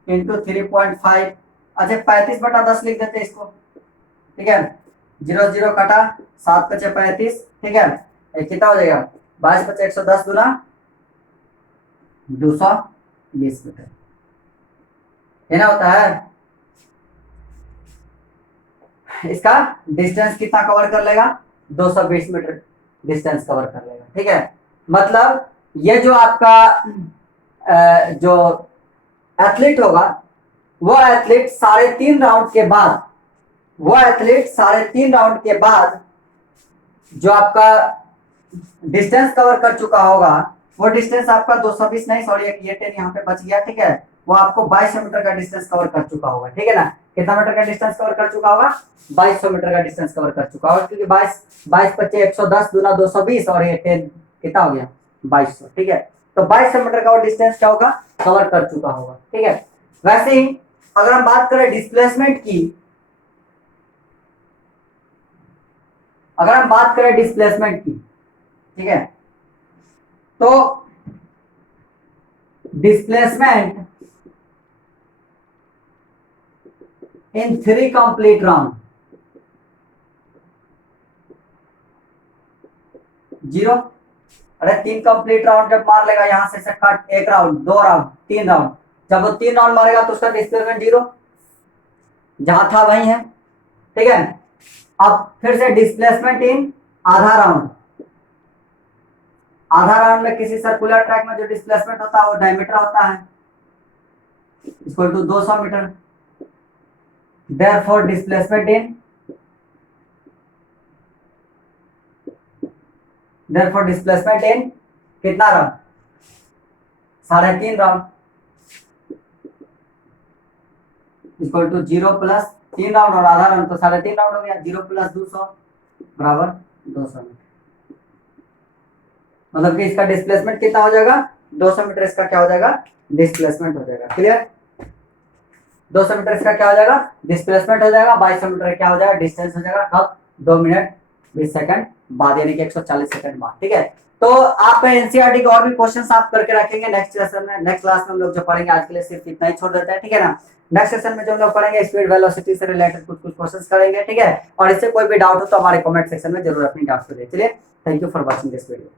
इंटू 3.5, अच्छा 35/10 लिख देते हैं इसको। ठीक है, 0 0 कटा, 7 × 35। ठीक है, कितना हो जाएगा 22 × 110 गुना 220 मीटर, ये ना होता है। इसका डिस्टेंस कितना कवर कर लेगा 220 मीटर डिस्टेंस कवर कर लेगा। ठीक है, मतलब ये जो आपका जो एथलीट होगा वो एथलीट 3.5 राउंड के बाद, जो आपका डिस्टेंस कवर कर चुका होगा वो डिस्टेंस आपका 220 नहीं, सॉरी एक ये 10 यहाँ पे बच गया। ठीक है, वो आपको 2200 मीटर का डिस्टेंस कवर कर चुका होगा। ठीक है ना, कितना मीटर का डिस्टेंस कवर कर चुका होगा 2200 मीटर का डिस्टेंस कवर कर चुका होगा, क्योंकि 22 25 110 गुना 220 और ये 10 कितना हो गया 2200। ठीक है, तो 2200 मीटर का वो डिस्टेंस क्या होगा कवर कर चुका होगा। ठीक है, वैसे ही अगर हम बात करें डिस्प्लेसमेंट की, ठीक है, तो डिस्प्लेसमेंट इन 3 कंप्लीट राउंड 0। अरे 3 कंप्लीट राउंड जब मार लेगा यहां से कट, 1 राउंड, 2 राउंड, 3 राउंड, जब वो 3 राउंड मारेगा तो उसका डिस्प्लेसमेंट 0, जहां था वही है, ठीक है। अब फिर से डिस्प्लेसमेंट इन आधा राउंड, आधा राउंड में किसी सर्कुलर ट्रैक में जो डिस्प्लेसमेंट होता है वो डायमीटर होता है, equal to 200 metre. Therefore displacement in कितना round, 3.5 round, equal to 0 plus 3 round और आधा राउंड तो 3.5 राउंड हो गया। 0 प्लस 200 बराबर 200 मीटर। मतलब कि इसका डिस्प्लेसमेंट कितना हो जाएगा, 200 मीटर इसका क्या हो जाएगा, डिस्प्लेसमेंट हो जाएगा। क्लियर, 200 मीटर इसका क्या हो जाएगा, डिस्प्लेसमेंट हो जाएगा। 2200 मीटर क्या हो जाएगा, डिस्टेंस हो जाएगा। कब, 2 मिनट 20 सेकंड बाद, यानी कि 140 सेकंड बाद। ठीक है, तो आप एनसीईआरटी के और भी क्वेश्चंस आप करके रखेंगे नेक्स्ट लेसन में। नेक्स्ट क्लास में हम लोग जो पढ़ेंगे, आज के लिए सिर्फ इतना ही छोड़ देते हैं, ठीक है ना। नेक्स्ट सेशन में जो हम लोग पढ़ेंगे स्पीड वेलोसिटी से रिलेटेड कुछ क्वेश्चंस करेंगे, ठीक है। और इससे कोई भी डाउट हो तो हमारे कमेंट सेक्शन में जरूर अपनी डाउट को दे। चलिए, thank you for watching this video.